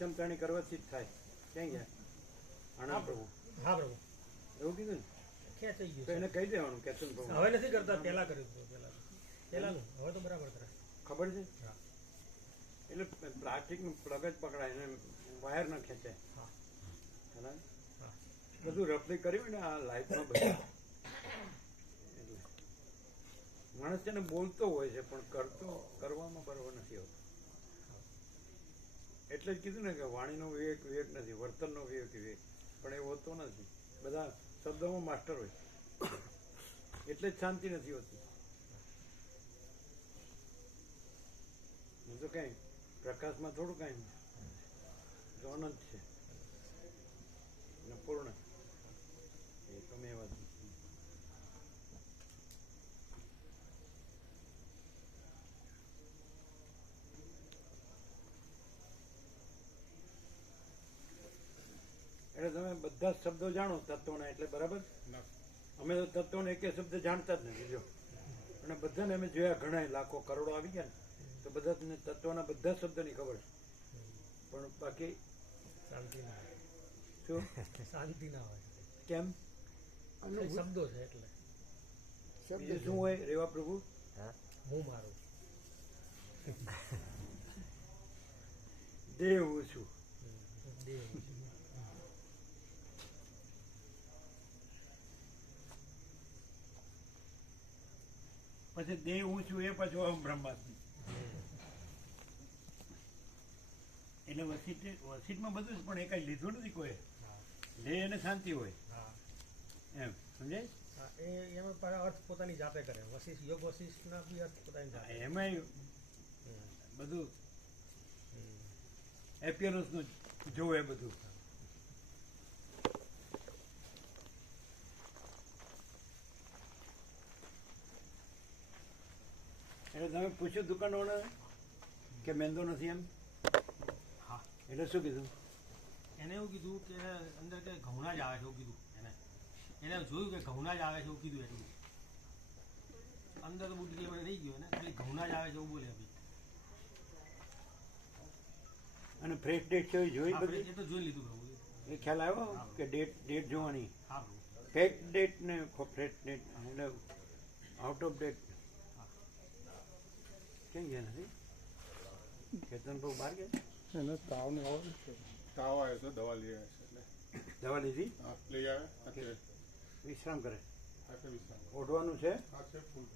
ખેંચમતાણી કરવાથી જ થાય. ક્યાં ગયા? આણંદ પ્રભુ. હા પ્રભુ એવું કીધું ને? ખેંચાઈ તો ગયું એને કહી દેવાનું ખેંચમ પ્રભુ. હવે નથી કરતા, પહેલા કર્યું હતું પહેલાનું. હવે તો બરાબર કરે. ખબર છે? હા. એટલે પ્લાસ્ટિકનું પ્લગ જ પકડાય ને વાયર ના ખેંચાય. હા. હા. હા. બધું રફલી કર્યું ને આ લાઈફમાં બધું. એટલે માણસ છે ને બોલતો હોય છે પણ કરવામાં બરોબર નથી હોતો. એટલે જ કીધું ને કે વાણીનો વિવેક વિવેક નથી, વર્તનનો વિવેક વિવેક, પણ એ હોતો નથી. બધા શબ્દોમાં માસ્ટર હોય એટલે જ શાંતિ નથી હોતી. તો કઈ પ્રકાશમાં થોડું કઈ અનંત છે ને પૂર્ણ. એ તમે એ વાત એટલે તમે બધા શબ્દો જાણો તત્વોના, એટલે બરાબર. અમે તો તત્વોને એક શબ્દ જાણતા જ નથી. જો અને બધાને અમે જોયા, ઘણા લાખો કરોડો આવી ગયા ને, તો બધા તત્વના બધા શબ્દની ખબર છે, પણ બાકી શાંતિ ના હોય. શું શાંતિ ના હોય. કેમ? શબ્દો છે એટલે. બીજું શું હોય? રેવા પ્રભુ હું મારું દેહ હું છું. પછી દેહ હું છું એ પાછું અહમ બ્રહ્માસ્મિ. એટલે વસીતમાં બધું જ, પણ એ કઈ લીધું નથી કોઈ. લે અને શાંતિ હોય એમ, સમજાય? એનો અર્થ પોતાની જાતે કરે. વશિષ્ઠ યોગ વશિષ્ઠના બી અર્થ પોતાની જાતે. એમાંય બધું એપિયરન્સનું જોવે બધું. એટલે તમે પૂછ્યું દુકાનવાળા કે મેંદો નથી એમ? હા. એટલે શું કીધું? એને એવું કીધું કે અંદર કે ઘઉંના જ આવે છે એવું કીધું. એને જોયું કે ઘઉંના જ આવે છે એવું કીધું. એટલું અંદર તો બુદ્ધિ મને રહી ગયો ને, ખાલી ઘઉંના જ આવે છે એવું બોલે. અને ફ્રેશ ડેટ છે જોઈ બધી? એ તો જોઈ લીધું પ્રભુ. એ ખ્યાલ આવ્યો કે ડેટ જોવાની? હા પ્રભુ. ફેક ડેટ ને ફ્રેશ ડેટ, એટલે આઉટ ઓફ ડેટ. કેમ ગયા નથી? કેતન બહુ બહાર ગયા? એને તાવ ને આવે છે. તાવ આવ્યો છે, દવા લઈ આવ્યા છે. એટલે દવા લીધી? હા, લઈ આવ્યા. વિશ્રામ કરે. વિશ્રામ ઓઢવાનું છે? હા છે ફૂલ.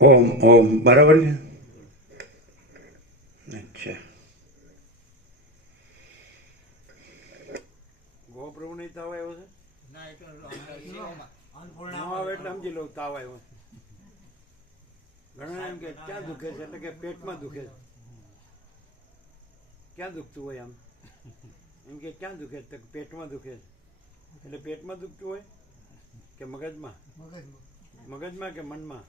ઓમ ઓમ બરાબર છે. અચ્છા. ગોપ્રભુ નહીં તાવ આવ્યો છે? ન આવે એટલે સમજી લઉં તાવ આવ્યો. ઘણા એમ કે ક્યાં દુખે છે, એટલે કે પેટમાં દુખે છે. ક્યાં દુખતું હોય? આમ એમ કે ક્યાં દુખે છે? પેટમાં દુખે છે. એટલે પેટમાં દુખતું હોય કે મગજમાં? મગજમાં કે મનમાં?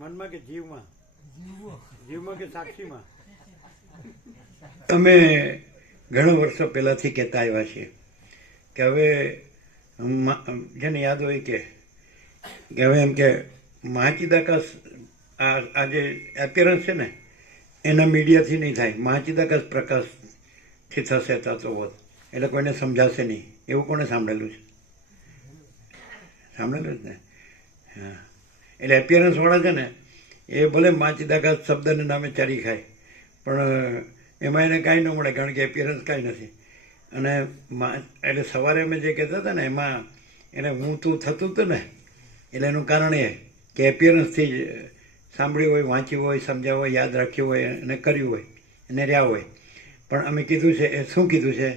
મનમાં કે જીવમાં? જીવમાં કે સાક્ષીમાં? અમે ઘણા વર્ષો પહેલાથી કહેતા આવ્યા છીએ કે હવે જેને યાદ હોય કે હવે એમ કે મહાચિદાકાશ આ જે એપિયરન્સ છે ને એના મીડિયાથી નહીં થાય, મહાચિદાકાશ પ્રકાશથી થશે તત્વબોધ. એટલે કોઈને સમજાશે નહીં. એવું કોને સાંભળેલું છે? સાંભળેલું જ ને? હા. એટલે એપિયરન્સ વાળા છે ને એ ભલે મહાચિદાકાશ શબ્દને નામે ચારી ખાય, પણ એમાં એને કાંઈ ન મળે, કારણ કે એપિયરન્સ કાંઈ નથી. અને એટલે સવારે અમે જે કહેતા હતા ને એમાં એને હું તું થતું હતું ને, એટલે એનું કારણ એ કે એપિયરન્સથી જ સાંભળ્યું હોય, વાંચ્યું હોય, સમજ્યા હોય, યાદ રાખ્યું હોય અને કર્યું હોય અને રહ્યા હોય. પણ અમે કીધું છે એ શું કીધું છે?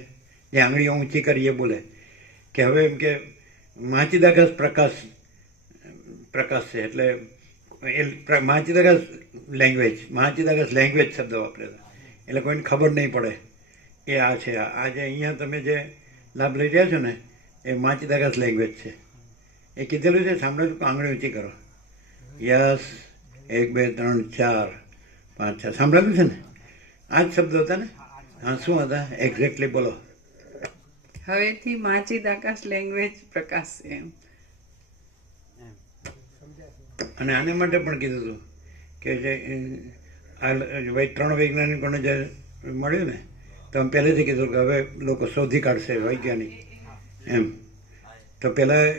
જે આંગળીઓ ઊંચી કરી એ બોલે કે હવે એમ કે મહાચિદાકાશ પ્રકાશ છે. એટલે એ મહાચિદાકાશ લેંગ્વેજ શબ્દ વાપરે છે. એટલે કોઈને ખબર નહીં પડે એ આ છે. આ જે અહીંયા તમે જે લાભ લઈ રહ્યા છો ને એ મહાચિદાકાશ લેંગ્વેજ છે. એ કીધેલું છે, સાંભળેલું? આંગળી ઊંચી કરો. યસ, 1 2 3 4 5 6 સાંભળેલું છે ને? આ જ શબ્દ હતા ને? હા શું હતા એક્ઝેક્ટલી બોલો. હવેથી માચિદ આકાશ લેંગ્વેજ પ્રકાશશે એમ. અને આને માટે પણ કીધું હતું કે જે ભાઈ 3 વૈજ્ઞાનિકોને જે મળ્યું ને તો અમે પહેલેથી કીધું કે હવે લોકો શોધી કાઢશે વૈજ્ઞાનિક એમ. તો પહેલાં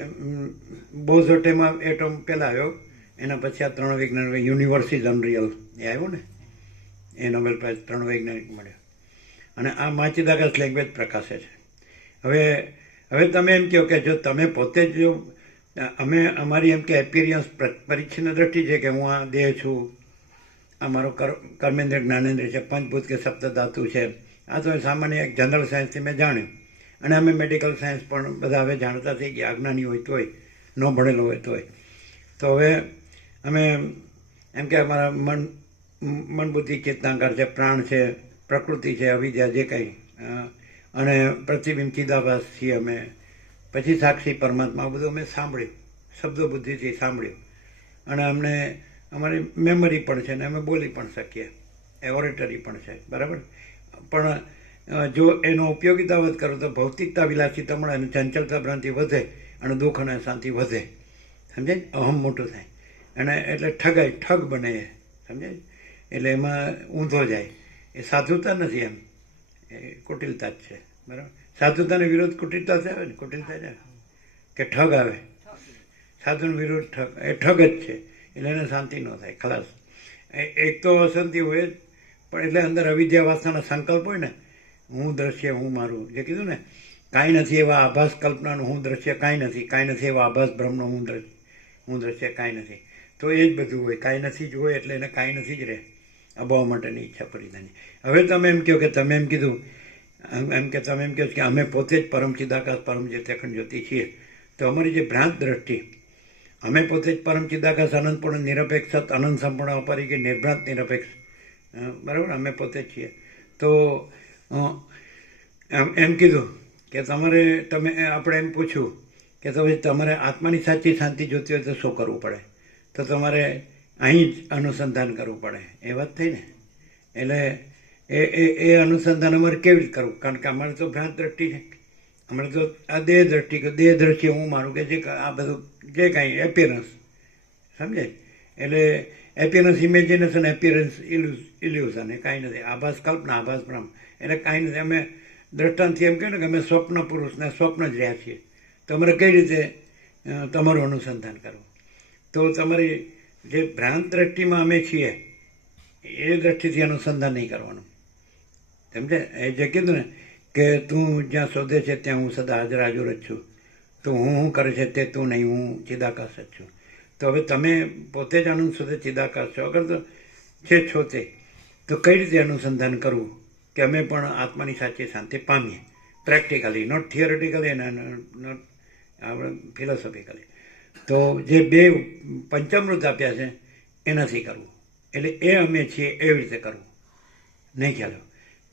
બોઝોટેમાં એટમ પહેલાં આવ્યો, એના પછી આ 3 વૈજ્ઞાનિક યુનિવર્સિસ અનરિયલ એ આવ્યો ને, એ નોબેલ પ્રાઇઝ 3 વૈજ્ઞાનિક મળ્યો. અને આ માચિદ આકાશ લેંગ્વેજ પ્રકાશે છે. હવે તમે એમ કહો કે જો તમે પોતે જ જો અમે અમારી એમ કે એપિરિયન્સ પરીક્ષાની દ્રષ્ટિ છે કે હું આ દેહ છું, આ મારો કર્મેન્દ્ર જ્ઞાનેન્દ્ર છે, પંચભૂત કે સપ્ત ધાતુ છે, આ તો સામાન્ય એક જનરલ સાયન્સથી મેં જાણ્યું. અને અમે મેડિકલ સાયન્સ પણ બધા હવે જાણતા થઈ ગયા, અજ્ઞાની હોય તોય, ન ભણેલો હોય તોય. તો હવે અમે એમ કે અમારા મન બુદ્ધિ ચેતનાકાર છે, પ્રાણ છે, પ્રકૃતિ છે, અવિદ્યા જે કંઈ, અને પ્રતિબિંબ ચિદાભાસ છીએ અમે, પછી સાક્ષી પરમાત્મા, બધું અમે સાંભળ્યું, શબ્દો બુદ્ધિથી સાંભળ્યું. અને અમને અમારી મેમરી પણ છે ને અમે બોલી પણ શકીએ, એ ઓરેટરી પણ છે, બરાબર. પણ જો એનો ઉપયોગિતા વધ કરો તો ભૌતિકતા વિલાસિતા મળે અને ચંચળતા ભ્રાંતિ વધે અને દુઃખ અને શાંતિ વધે, સમજાય, અહમ મોટું થાય અને એટલે ઠગ બને એ, સમજાય. એટલે એમાં ઊંધો જાય, એ સાધુતા નથી, એમ એ કુટિલતા જ છે, બરાબર. સાધુતાનો વિરોધ કુટિલતા જ આવે ને, કુટિલતા જ આવે કે ઠગ આવે, સાધુનો વિરોધ ઠગ, એ ઠગ જ છે. એટલે એને શાંતિ ન થાય, ખલાસ. એક તો અશાંતિ હોય જ, પણ એટલે અંદર અવિદ્યા વાસનાના સંકલ્પ હોય ને, હું દ્રશ્ય, હું મારું, જે કીધું ને, કાંઈ નથી એવા આભાસ કલ્પનાનું હું દ્રશ્ય કાંઈ નથી, કાંઈ નથી એવા આભાસ બ્રહ્મનો હું દ્રશ્ય કાંઈ નથી. તો એ જ બધું હોય, કાંઈ નથી જ હોય એટલે એને કાંઈ નથી જ રહે, અભાવ માટેની ઈચ્છા પરિધાની. હવે તમે એમ કહો કે તમે એમ કીધું એમ કે તમે એમ કહો કે અમે પોતે જ પરમ ચિદાકાશ પરમ જ્યોતિ અખંડ જ્યોતિ છીએ. તો અમારી જે ભ્રાંત દ્રષ્ટિ, અમે પોતે જ પરમ ચિદાકાશ અનંતપૂર્ણ નિરપેક્ષ સત અનંત સંપૂર્ણ અપારી કે નિર્ભ્રાંત નિરપેક્ષ, બરાબર, અમે પોતે જ છીએ. તો એમ કીધું કે તમે આપણે એમ પૂછ્યું કે તો પછી તમારે આત્માની સાચી શાંતિ જોતી હોય તો શું કરવું પડે? તો તમારે અહીં જ અનુસંધાન કરવું પડે, એ વાત થઈ ને. એટલે એ અનુસંધાન અમારે કેવી રીતે કરવું? કારણ કે અમારે તો ભ્રાંત દ્રષ્ટિ છે, અમારે તો આ દેહ દ્રષ્ટિ હું મારું કે જે આ બધું જે કાંઈ એપિયરન્સ, સમજાય. એટલે એપિયરન્સ ઇમેજિનેશન, એપિયરન્સ ઇલ્યુઝન, એ કાંઈ નથી. આભાસ કલ્પના, આભાસ ભ્રમ, એટલે કાંઈ નથી. અમે દ્રષ્ટાંતથી એમ કહે ને કે અમે સ્વપ્ન પુરુષને સ્વપ્ન જ રહ્યા છીએ. તો અમારે કઈ રીતે તમારું અનુસંધાન કરવું? તો તમારી જે ભ્રાંત દ્રષ્ટિમાં અમે છીએ એ દ્રષ્ટિથી અનુસંધાન નહીં કરવાનું, સમજે. એ જે કીધું ને કે તું જ્યાં શોધે છે ત્યાં હું સદા હાજર હાજર જ છું, તો હું કરે છે તે તું નહીં, હું ચિદાકાશ જ છું. તો હવે તમે પોતે જ આનંદ શોધે ચિદાકાશ છો, અગર તો છે છો તે, તો કઈ રીતે અનુસંધાન કરવું કે અમે પણ આત્માની સાચી શાંતિ પામીએ, પ્રેક્ટિકલી, નોટ થિયોરિટિકલી અને નોટ આપણે ફિલોસોફિકલી. તો જે 2 પંચામૃત આપ્યા છે એનાથી કરવું, એટલે એ અમે છીએ એવી રીતે કરવું, નહીં ખ્યાલ.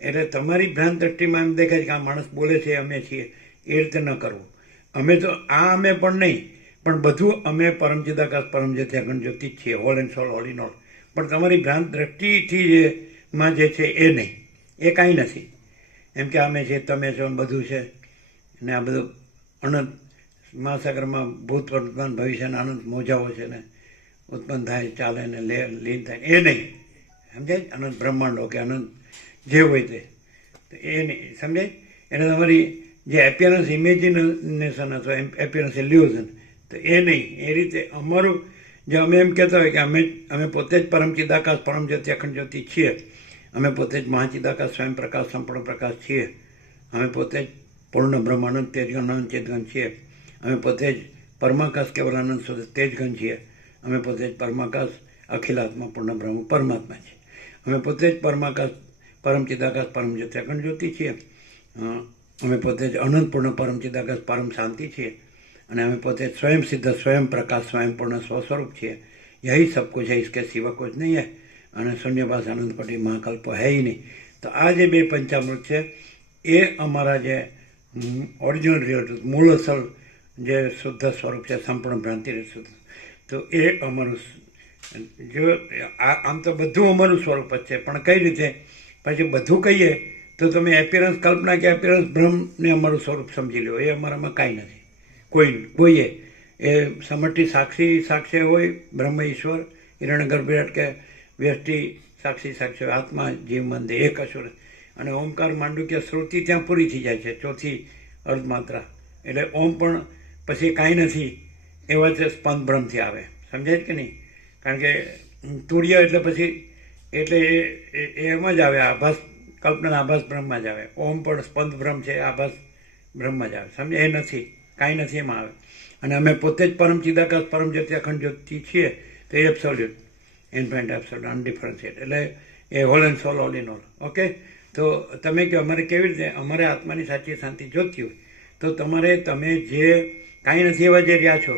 એટલે તમારી ભ્રાંત દ્રષ્ટિમાં એમ દેખાય કે આ માણસ બોલે છે અમે છીએ, એ રીતે ન કરવું. અમે તો અમે પણ નહીં, પણ બધું અમે પરમ ચિદાકાશ પરમ જ્યોતિ અખંડ જ્યોતિ જ છીએ, whole and soul, whole in all. પણ તમારી ભ્રાંત દ્રષ્ટિથી માં જે છે એ નહીં, એ કાંઈ નથી. એમ કે અમે છીએ, તમે છો, બધું છે ને, આ બધું અનંત મહાસાગરમાં ભૂત વર્તમાન ભવિષ્યના અનંત મોજાઓ છે ને, ઉત્પન્ન થાય, ચાલે ને લીન થાય, એ નહીં, સમજાય. અનંત બ્રહ્માંડો કે અનંત જે હોય તે, તો એ નહીં, સમજાય. એટલે તમારી જે એપિયરન્સ ઇમેજિનેશન અથવા એપિયરન્સ ઇલ્યુઝન, તો એ નહીં. એ રીતે અમારું જે અમે એમ કહેતા હોય કે અમે પોતે જ પરમ ચિદાકાશ પરમ જ્યોતિ અખંડ જ્યોતિ છીએ, અમે પોતે જ મહાચિદાકાશ સ્વયં પ્રકાશ સંપૂર્ણ પ્રકાશ છીએ, અમે પોતે જ પૂર્ણ બ્રહ્મ અનંત તેજગણ અનંત ચેતગણ છીએ, અમે પોતે જ પરમાકાશ કેવલ અનંત સુધી તેજગણ છીએ, અમે પોતે જ પરમાકાશ અખિલાત્મા પૂર્ણ બ્રહ્મ પરમાત્મા છીએ, અમે પોતે જ પરમાકાશ પરમ ચિદાકાશ પરમ જ્યોતિ અખંડ જ્યોતિ છીએ, અમે પોતે જ અનંતપૂર્ણ પરમ ચિદાકાશ પરમ શાંતિ છીએ, અને અમે પોતે સ્વયં સિદ્ધ સ્વયં પ્રકાશ સ્વયં પૂર્ણ સ્વસ્વરૂપ છીએ. યહી સબ કુછ है, इसके सिवा कुछ नहीं है. અને શૂન્યભાસ આનંદ પટી મહાકલ્પ હૈ નહીં. તો આ જે 2 પંચામૃત છે એ અમારા જે ઓરિજિનલ રિયલ મૂળ અસલ જે શુદ્ધ સ્વરૂપ છે, સંપૂર્ણ ભ્રાંતિ શુદ્ધ, તો એ અમારું જો આમ તો બધું અમારું સ્વરૂપ જ છે. પણ કઈ રીતે પછી બધું કહીએ તો તો તમે એપિયરન્સ કલ્પના કે એપિયરન્સ ભ્રમને અમારું સ્વરૂપ સમજી લો. એ અમારામાં કાંઈ નથી. કોઈએ એ સમષ્ટિ સાક્ષી હોય, બ્રહ્મ ઈશ્વર હિરણ્યગર્ભ વિરાટ કે વ્યષ્ટિ સાક્ષી હોય, આત્મા જીવ મન દેહ એક અસુર. અને ઓમકાર માંડુક્ય શ્રુતિ ત્યાં પૂરી થઈ જાય છે, ચોથી અર્ધમાત્રા. એટલે ઓમ પણ પછી કાંઈ નથી એવા છે સ્પંદ બ્રહ્મથી આવે. સમજાય કે નહીં? કારણ કે તુર્ય એટલે પછી એટલે એ એમાં જ આવે, આભાસ કલ્પના આભાસ બ્રહ્મમાં જ આવે. ઓમ પણ સ્પંદ બ્રહ્મ છે, આભાસ બ્રહ્મમાં જ આવે. સમજે? એ નથી, કાંઈ નથી એમાં આવે. અને અમે પોતે જ પરમ ચિદાકાશ પરમ જ્યોતિ અખંડ જ્યોતિ છીએ. તો એ એબ્સોલ્યુટ ઇન્ફાઇનાઇટ એબ્સોલ્યુટ અનડિફરન્શિએટ, એટલે એ whole and soul all in all. Okay, તો તમે કહો અમારે કેવી રીતે અમારે આત્માની સાચી શાંતિ જોતી હોય તો તમે જે કાંઈ નથી એવા જે રહ્યા છો,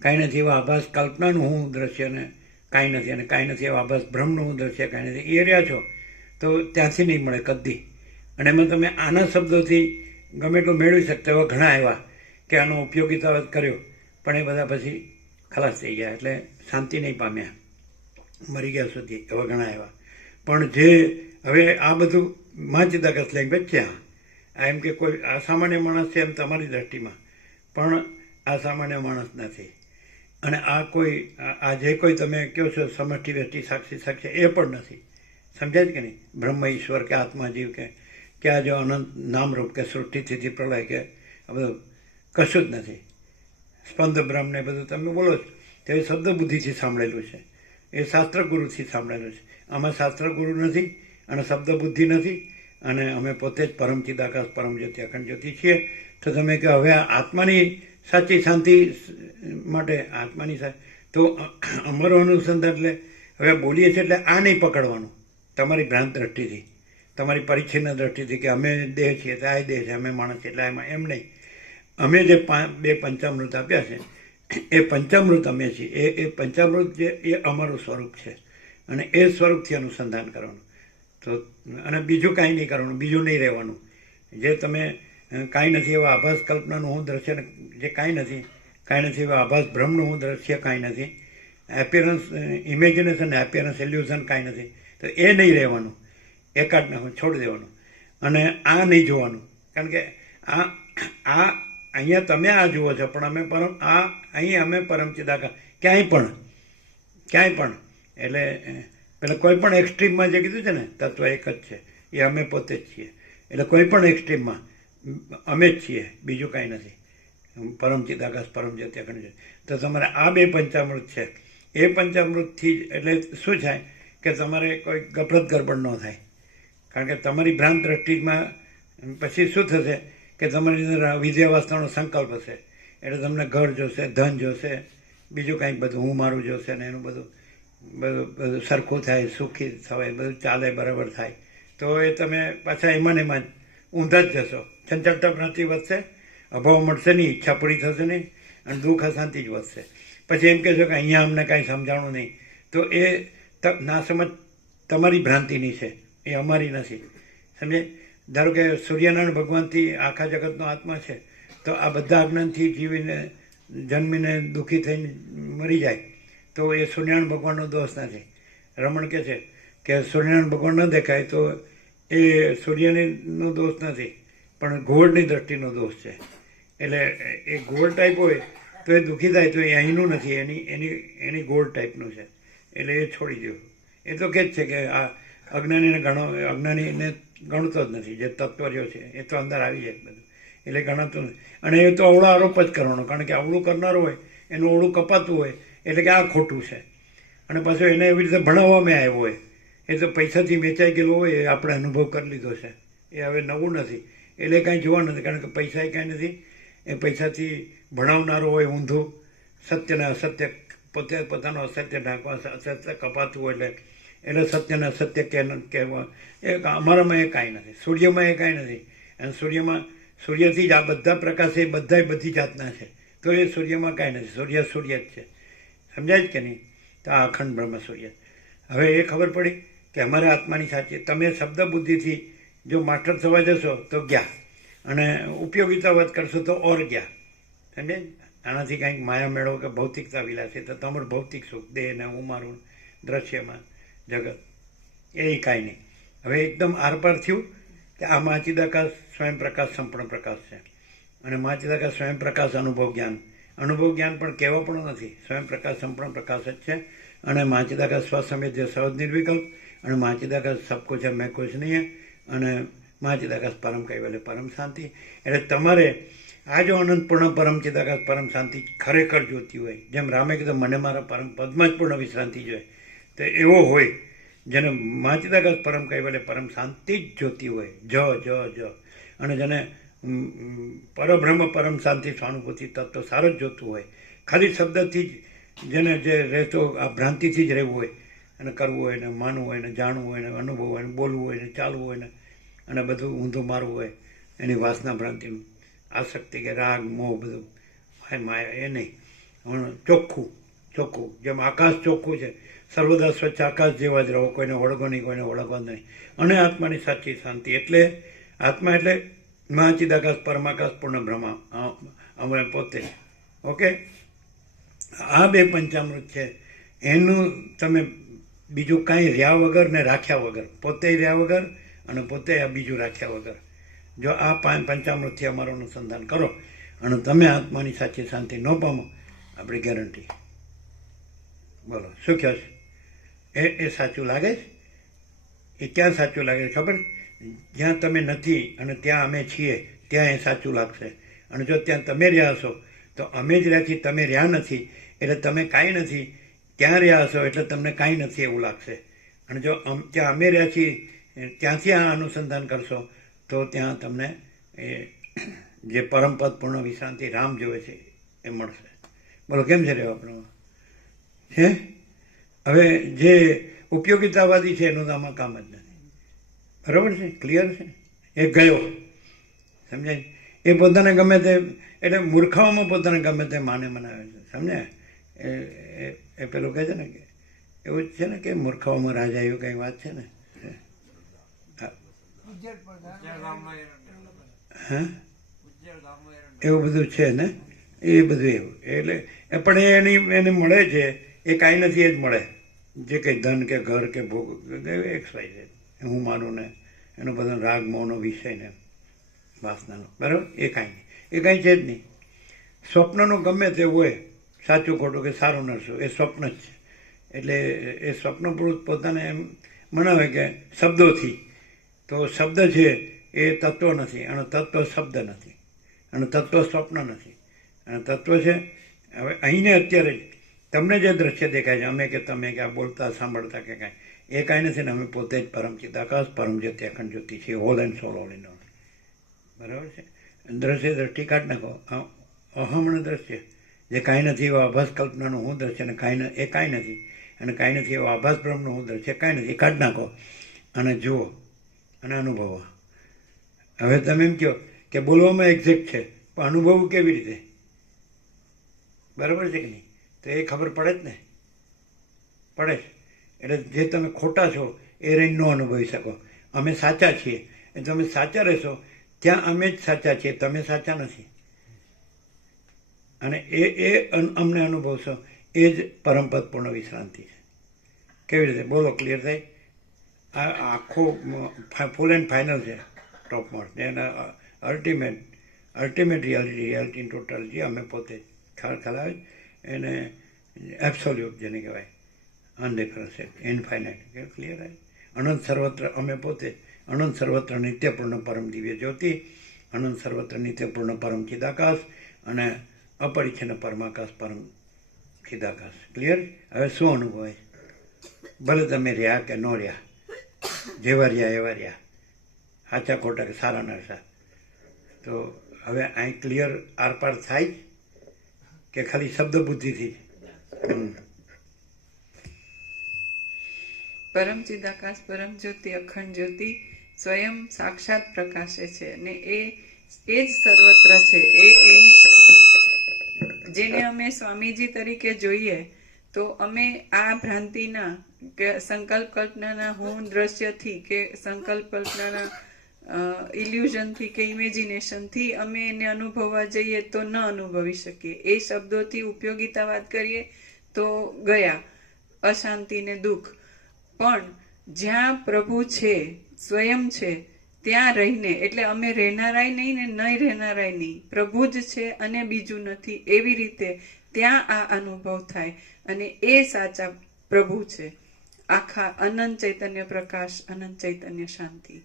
કાંઈ નથી એવા આભાસ કલ્પનાનું હું દ્રશ્ય ને કાંઈ નથી, અને કાંઈ નથી એવા આભાસ બ્રહ્મનું હું દ્રશ્ય કાંઈ નથી, એ રહ્યા છો તો ત્યાંથી નહીં મળે કદી. અને એમાં તમે આના શબ્દોથી ગમે એટલું મેળવી શકતા એવા ઘણા એવા કે આનો ઉપયોગિતા કર્યો, પણ એ બધા પછી ખલાસ થઈ ગયા, એટલે શાંતિ નહીં પામ્યા, મરી ગયા સુધી. એવા ઘણા એવા પણ જે હવે આ બધું ચિદાકાશ લેંગ્વેજ છે. આ એમ કે કોઈ અસામાન્ય માણસ છે એમ તમારી દ્રષ્ટિમાં, પણ આ સામાન્ય માણસ નથી. અને આ કોઈ આ જે કોઈ તમે કહો છો સમષ્ટિ વ્યષ્ટિ સાક્ષી એ પણ નથી. સમજાય છે કે નહીં? બ્રહ્મ ઈશ્વર કે આત્મા જીવ કે આ જો અનંત નામરૂપ કે સૃષ્ટિ સ્થિતિ પ્રલય કે આ બધું કશું જ નથી. સ્પંદ બ્રહ્મ ને બધું તમે બોલો છો તે શબ્દ બુદ્ધિથી સાંભળેલું છે, એ શાસ્ત્ર ગુરુથી સાંભળેલું છે. આમાં શાસ્ત્ર ગુરુ નથી અને શબ્દ બુદ્ધિ નથી, અને અમે પોતે જ પરમ ચિદાકાશ પરમ જ્યોતિ અખંડ જ્યોતિ છીએ. તો તમે કહો હવે આત્માની સાચી શાંતિ માટે તો અમારું અનુસંધાન એટલે હવે બોલીએ છીએ એટલે આ નહીં પકડવાનું તમારી ભ્રાંત દ્રષ્ટિથી, તમારી પરિચ્છિન્ન દ્રષ્ટિથી કે અમે દેહ છીએ તો આ દેહ છે, અમે માણસ છીએ એટલે એમાં એમ નહીં. અમે જે 2 પંચામૃત આપ્યા છે એ પંચામૃત અમે છીએ. એ પંચામૃત જે એ અમારું સ્વરૂપ છે, અને એ સ્વરૂપથી અનુસંધાન કરવાનું. તો અને બીજું કાંઈ નહીં કરવાનું, બીજું નહીં રહેવાનું. જે તમે કાંઈ નથી એવા આભાસ કલ્પનાનું હું દ્રશ્ય જે કાંઈ નથી એવા આભાસ બ્રહ્મનું હું દ્રશ્ય કાંઈ નથી, એપિયરન્સ ઇમેજિનેશન એપિયરન્સ ઇલ્યુઝન કાંઈ નથી, તો એ નહીં રહેવાનું, એકાદ છોડી દેવાનું. અને આ નહીં જોવાનું, કારણ કે આ અહીંયા તમે આ જુઓ છો, પણ અમે અહીં અમે પરમ ચિદાકાશ ક્યાંય પણ એટલે પેલા કોઈ પણ એક્સ્ટ્રીમમાં જે કીધું છે ને તત્વ એક જ છે, એ અમે પોતે જ છીએ. એટલે કોઈ પણ એક્સ્ટ્રીમમાં અમે જ છીએ, બીજું કાંઈ નથી. પરમ ચિદાકાશ પરમ જ્યોતિ અખંડ જ્યોતિ. તો તમારે આ 2 પંચામૃત છે, એ પંચામૃતથી જ એટલે શું થાય કે તમારે કોઈ ગફલત ગરબડ ન થાય. કારણ કે તમારી ભ્રાંત દ્રષ્ટિમાં પછી શું થશે કે તમારી અંદર વિદ્યાવાસનાનો સંકલ્પ હશે, એટલે તમને ઘર જોશે, ધન જોશે, બીજું કાંઈક બધું હું મારું જોશે, ને એનું બધું સરખું થાય, સુખી થવાય, બધું ચાલે, બરાબર થાય. તો એ તમે પાછા એમાં જ ઊંધા જ જશો. ચંચળતા પ્રતિ વધશે, અભાવ મળશે નહીં, ઈચ્છા પૂરી થશે નહીં, અને દુઃખ અશાંતિ જ વધશે. પછી એમ કહેશો કે અહીંયા અમને કાંઈ સમજાણું નહીં, તો એ ના સમજ તમારી ભ્રાંતિની છે, એ અમારી નથી. સમજે? ધારો કે સૂર્યનારાયણ ભગવાનથી આખા જગતનો આત્મા છે, તો આ બધા અજ્ઞાનથી જીવીને જન્મીને દુઃખી થઈને મરી જાય તો એ સૂર્યનારાયણ ભગવાનનો દોષ નથી. રમણ કહે છે કે સૂર્યનારાયણ ભગવાન ન દેખાય તો એ સૂર્યનો દોષ નથી, પણ ગોળની દ્રષ્ટિનો દોષ છે. એટલે એ ગોળ ટાઈપ હોય તો એ દુઃખી થાય તો એ અહીંનું નથી, એની ગોળ ટાઈપનું છે. એટલે એ છોડી દેવું. એ તો કહે જ છે કે આ અજ્ઞાનીને ગણતો જ નથી, જે તત્વર્યો છે એ તો અંદર આવી જાય બધું, એટલે ગણાતું નથી. અને એ તો અવળો આરોપ જ કરવાનો, કારણ કે અવળું કરનાર હોય એનું અવળું કપાતું હોય એટલે કે આ ખોટું છે. અને પાછું એને એવી રીતે ભણાવવામાં આવ્યો હોય, એ તો પૈસાથી વેચાઈ ગયેલો હોય, એ આપણે અનુભવ કરી લીધો છે, એ હવે નવું નથી. એટલે કાંઈ જોવા નથી, કારણ કે પૈસા કાંઈ નથી, એ પૈસાથી ભણાવનારો હોય ઊંધું, સત્યને અસત્ય પોતાનો અસત્ય ઢાંકવા, અસત્ય કપાતું હોય એટલે સત્યને અસત્ય કહેવા. એ અમારામાં એ કાંઈ નથી, સૂર્યમાં એ કાંઈ નથી. અને સૂર્યથી જ આ બધા પ્રકાશ એ બધી જાતના છે, તો એ સૂર્યમાં કાંઈ નથી. સૂર્ય જ છે. સમજાય જ કે નહીં? તો આ અખંડ બ્રહ્મ સૂર્ય. હવે એ ખબર પડી કે અમારે આત્માની સાચી. તમે શબ્દ બુદ્ધિથી જો માસ્ટર થવા જશો તો ગયા, અને ઉપયોગિતા વાત કરશો તો ઓર ગયા. સમજે? આનાથી કાંઈક માયા મેળવો કે ભૌતિકતા વિલાસે તો તમારું ભૌતિક સુખ, દેહ ને હું મારું દ્રશ્યમાં જગત, એ કાંઈ નહીં. હવે એકદમ આરપાર થયું કે આ મા ચિદાકાશ સ્વયં પ્રકાશ સંપૂર્ણ પ્રકાશ છે. અને મા ચિદાકાશ સ્વયં પ્રકાશ અનુભવ જ્ઞાન પણ કહેવા પણ નથી, સ્વયં પ્રકાશ સંપૂર્ણ પ્રકાશ જ છે. અને મા ચિદાકાશ સ્વસમેત જે સહજ નિર્વિકલ્પ, અને મા ચિદાકાશ સબ કુછ है मैं कुछ नहीं है, અને મા ચિદાકાશ પરમ કૈવલ્ય પરમ શાંતિ. એટલે તમારે આ જો અનંતપૂર્ણ પરમ ચિદાકાશ પરમ શાંતિ ખરેખર જોતી હોય, જેમ રામે કીધું મને મારા પરમ પદમાં જ પૂર્ણ વિશ્રાંતિ જોઈએ, તો એવો હોય જેને મા ચિદાકાશ પરમ કૈવલ્ય પરમ શાંતિ જ જોતી હોય, જ અને જેને પરબ્રહ્મ પરમ શાંતિ સ્વાનુભૂતિ તત્વ સારો જ જોતું હોય, ખાલી શબ્દથી જ જેને જે રહેતો આ ભ્રાંતિથી જ રહેવું હોય, અને કરવું હોય ને માનવું હોય ને જાણવું હોય ને અનુભવ હોય ને બોલવું હોય ને ચાલવું હોય ને અને બધું ઊંધું મારવું હોય, એની વાસના ભ્રાંતિનું આસક્તિ કે રાગ મોહ બધું માયા એ નહીં. ચોખ્ખું જેમ આકાશ ચોખ્ખું છે, સર્વદા સ્વચ્છ આકાશ જેવા જ રહો, કોઈને વળગો નહીં, કોઈને વળગો નહીં. અને આત્માની સાચી શાંતિ એટલે આત્મા એટલે મહા ચિદાકાશ પરમાકાશ પૂર્ણ બ્રહ્મા અમે પોતે. ઓકે, આ બે પંચામૃત છે, એનું તમે બીજું કાંઈ રહ્યા વગર ને રાખ્યા વગર, પોતે રહ્યા વગર અને પોતે આ બીજું રાખ્યા વગર જો આ પંચામૃતથી અમારું અનુસંધાન કરો અને તમે આત્માની સાચી શાંતિ ન પામો, આપણી ગેરંટી. બોલો શું કહો છો? એ સાચું લાગે છે? એ ક્યાં સાચું લાગે છે ખબર? જ્યાં તમે નથી અને ત્યાં અમે છીએ ત્યાં એ સાચું લાગશે. અને જો ત્યાં તમે રહ્યા હશો તો અમે જ રહ્યા છીએ, તમે રહ્યા નથી એટલે તમે કાંઈ નથી, ત્યાં રહ્યા હશો એટલે તમને કાંઈ નથી એવું લાગશે. અને જો ત્યાં અમે રહ્યા છીએ ત્યાંથી આ અનુસંધાન કરશો તો ત્યાં તમને એ જે પરમપદ પૂર્ણ વિશ્રાંતિ રામ જોવે છે એ મળશે. બોલો કેમ છે રહેવા પ્રમાણે છે? હવે જે ઉપયોગિતાવાદી છે એનું તો આમાં કામ જ નથી. બરાબર છે? ક્લિયર છે? એ ગયો, સમજાય? એ પોતાને ગમે તે એટલે મૂર્ખાઓમાં પોતાને ગમે તે માને મનાવે છે, સમજાય? એ પેલું કહે છે ને કે એવું જ છે ને કે મૂર્ખાઓમાં રાજા, એવું કંઈ વાત છે ને. હા, એવું બધું છે ને, એ બધું એવું. એટલે પણ એને મળે છે એ કાંઈ નથી, એ જ મળે જે કંઈ ધન કે ઘર કે ભોગ એક્સવાય છે, હું માનું ને એનો બધો રાગ મોહનો વિષય ને વાસનાનો, બરાબર? એ કાંઈ નહીં, એ કાંઈ છે જ નહીં. સ્વપ્નનું ગમે તે હોય, સાચું ખોટું કે સારું નરસું, એ સ્વપ્ન જ છે. એટલે એ સ્વપ્ન પુરુષ પોતાને એમ મનાવે કે શબ્દોથી, તો શબ્દ છે એ તત્વ નથી, અને તત્વ શબ્દ નથી, અને તત્વ સ્વપ્ન નથી, અને તત્વ છે હવે અહીંને અત્યારે જ તમને જે દ્રશ્ય દેખાય છે, અમે કે તમે કે આ બોલતા સાંભળતા કે કાંઈ, એ કાંઈ નથી ને અમે પોતે જ પરમ ચિદાકાશ પરમ જ્યોતિ અખંડ જ્યોતિ છીએ, whole and soul all in all. બરાબર છે? દ્રશ્ય દ્રષ્ટિ કાઢ નાખો, અહમનું દ્રશ્ય જે કાંઈ નથી એવા આભાસ કલ્પનાનું હું દ્રશ્ય, અને એ કાંઈ નથી, અને કાંઈ નથી એવા આભાસ બ્રહ્મનું હું દ્રશ્ય, કાંઈ નથી, કાઢ નાખો અને જુઓ અને અનુભવો. હવે તમે એમ કહો કે બોલવામાં એક્ઝેક્ટ છે પણ અનુભવવું કેવી રીતે? બરાબર છે કે નહીં? તો એ ખબર પડે જ ને, પડે જ. એટલે જે તમે ખોટા છો એ રહીને ન અનુભવી શકો. અમે સાચા છીએ એ તમે સાચા રહેશો, ત્યાં અમે જ સાચા છીએ, તમે સાચા નથી. અને એ અમને અનુભવશો, એ જ પરમપદ પૂર્ણ વિશ્રાંતિ છે. કેવી રીતે? બોલો, ક્લિયર થાય? આ આખો ફૂલ એન્ડ ફાઇનલ છે, ટોપ મોસ્ટ, એના અલ્ટિમેટ રિયાલિટી ટોટલ જે અમે પોતે ખલાવે એને એબ્સોલ્યુટ જેને કહેવાય, અનડિફરન્શિએટ, ઇનફાઇનાઇટ. ક્લિયર આવે? અનંત સર્વત્ર અમે પોતે, અનંત સર્વત્ર નિત્યપૂર્ણ પરમ દિવ્ય જ્યોતિ, અનંત સર્વત્ર નિત્યપૂર્ણ પરમ ચિદાકાશ, અને અપરિચ્છન્ન પરમાકાશ પરમ ચિદાકાશ. ક્લિયર? હવે શું અનુભવાય? ભલે તમે રહ્યા કે ન રહ્યા, જેવા રહ્યા એવા રહ્યા, સાચા ખોટા કે સારા નરસા, તો હવે અહીં ક્લિયર આરપાર થાય કે ખાલી શબ્દ બુદ્ધિથી? પરમ ચિદાકાશ પરમ જ્યોતિ અખંડ જ્યોતિ સ્વયં સાક્ષાત પ્રકાશે છે, અને એ જ સર્વત્ર છે. જેને અમે સ્વામીજી તરીકે જોઈએ તો અમે આ ભ્રાંતિના કે સંકલ્પ કલ્પનાના હું દ્રશ્યથી કે સંકલ્પ કલ્પનાના ઇલ્યુઝનથી કે ઇમેજિનેશનથી અમે એને અનુભવવા જઈએ તો ન અનુભવી શકીએ. એ શબ્દોથી ઉપયોગિતા વાત કરીએ તો ગયા અશાંતિ ને દુઃખ. પણ જ્યાં પ્રભુ છે, સ્વયં છે, ત્યાં રહીને, એટલે અમે રહેનારાય નહીં ને નહીં રહેનારાય નહીં, પ્રભુ જ છે અને બીજું નથી, એવી રીતે ત્યાં આ અનુભવ થાય. અને એ સાચા પ્રભુ છે, આખા અનંત ચૈતન્ય પ્રકાશ, અનંત ચૈતન્ય શાંતિ.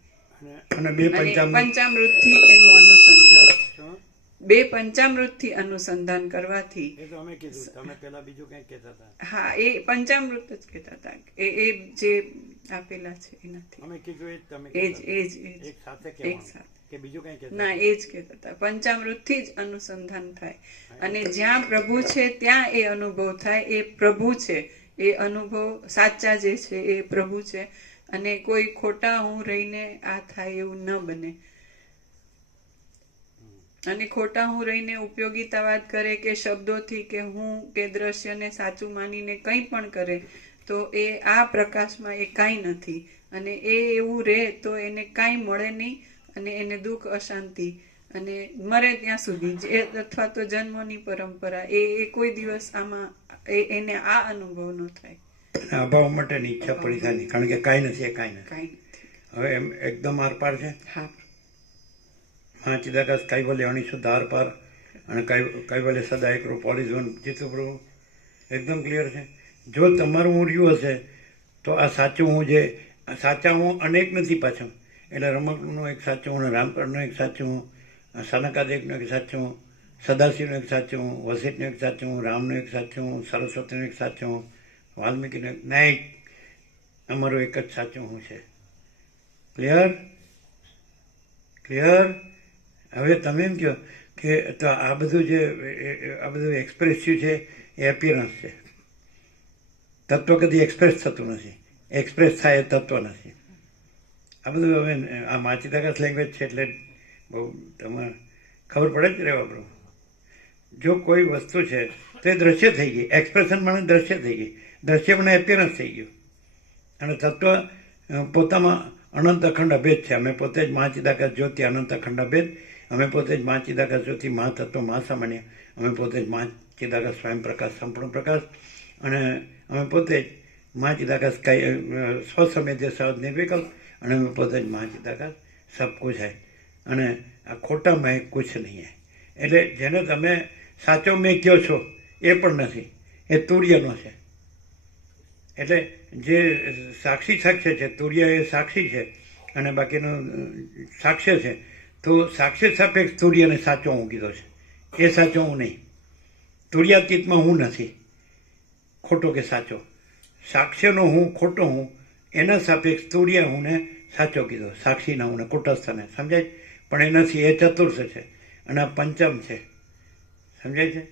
અને બે પંચામૃત પંચામૃતથી એનું અનુસંધાન, બે પંચામૃતથી અનુસંધાન કરવાથી, એ તો અમે કીધું, તમે પેલા બીજું કઈ કહેતા હતા. હા, એ પંચામૃત જ કહેતા હતા, એ જે આપેલા છે એનાથી. અમે કીધું એ જ તમે એ જ એક સાથે એક કહેવાનું સાથે. કે બીજું કઈ કહેતા. ના, એ જ કહેતા હતા, પંચામૃતથી જ અનુસંધાન થાય. અને જ્યાં પ્રભુ છે ત્યાં એ અનુભવ થાય. એ પ્રભુ છે, એ અનુભવ સાચા જે છે એ પ્રભુ છે. અને કોઈ ખોટા હું રહીને આ થાય એવું ન બને. અને ખોટા હું રહીને ઉપયોગિતાવાદ કરે કે શબ્દોથી કે હું કે દ્રશ્યને સાચું માનીને કંઈ પણ કરે, તો એ આ પ્રકાશમાં એ કાંઈ નથી. અને એ એવું રહે તો એને કાંઈ મળે નહીં, અને એને દુઃખ, અશાંતિ અને મરે ત્યાં સુધી જે, અથવા તો જન્મોની પરંપરા, એ કોઈ દિવસ આમાં એને આ અનુભવ ન થાય. અભાવ માટેની ઈચ્છા પડી થાય નહીં, કારણ કે કાંઈ નથી, એ કાંઈ નથી. કાંઈ નથી. હવે એમ એકદમ આરપાર છે. હા, હા, ચિદાકાશ કૈવલ્ય અણીશુદ્ધ આરપાર, અને કૈવલ્ય સદા એકરો પોલિઝોન ચિત્તપ્રભુ એકદમ ક્લિયર છે. જો તમારું હું રહ્યું હશે તો આ સાચું હું, જે સાચા હું અનેક નથી પાછળ, એટલે રમકનું એક સાચું હું, રામકરણનું એક સાચું હું, સનકાદેવનું એક સાચું હું, સદાશિવનું એક સાચું હું, વસિષ્ઠનું એક સાચું હું, રામનું એક સાચું હું, સરસ્વતીનું એક સાચું હું, વાલ્મીકીનું એક નહીં, અમારું એક જ સાચું હું છે. Clear clear. હવે તમે એમ કહો કે તો આ બધું જે આ બધું એક્સપ્રેસિવ છે એ એપિયરન્સ છે. તત્વ કદી એક્સપ્રેસ થતું નથી, એક્સપ્રેસ થાય એ તત્વ નથી. આ બધું હવે આ માચીદાકાશ લેંગ્વેજ છે, એટલે બહુ તમારે ખબર પડે જ રહેવા પડે. જો કોઈ વસ્તુ છે તો એ દ્રશ્ય થઈ ગઈ, એક્સપ્રેશન મને દ્રશ્ય થઈ ગઈ, દ્રશ્ય મને એપિયરન્સ થઈ ગયું. અને તત્વ પોતામાં અનંત અખંડ અભેદ છે. અમે પોતે જ મહાચિદાકાશ જ્યોતિ અનંત અખંડ અભેદ, અમે પોતે જ મહાચિદાકાશ જ્યોતિ મહાતત્વ મહાસામાન્ય, અમે પોતે જ મહાચિદાકાશ સ્વયં પ્રકાશ સંપૂર્ણ પ્રકાશ, અને અમે પોતે જ મહાચિદાકાશ સ્વસમેધ્ય સહજ નિર્વિકલ્પ, અને અમે પોતે જ મહાચિદાકાશ સબ કુછ હૈ. અને આ ખોટામાં એ કુછ નહીં હૈ. એટલે જેને તમે સાચો મેં કહો છો એ પણ નથી, એ તુર્યનો છે. એટલે જે સાક્ષી સાક્ષ્ય છે, તુર્ય એ સાક્ષી છે અને બાકીનું સાક્ષ્ય છે. તો સાક્ષ્ય સાપેક્ષ તુર્યને સાચો હું કીધો છે, એ સાચો હું નહીં. તુર્યાતીતમાં હું નથી, ખોટો કે સાચો. સાક્ષ્યનો હું, ખોટો હું, એના સાપેક્ષ તુર્ય હુંને સાચો કીધો, સાક્ષીના હુંને કુટસ્થને. સમજાય? પણ એ નથી, એ ચતુર્થ છે અને આ પંચમ છે. સમજાય છે?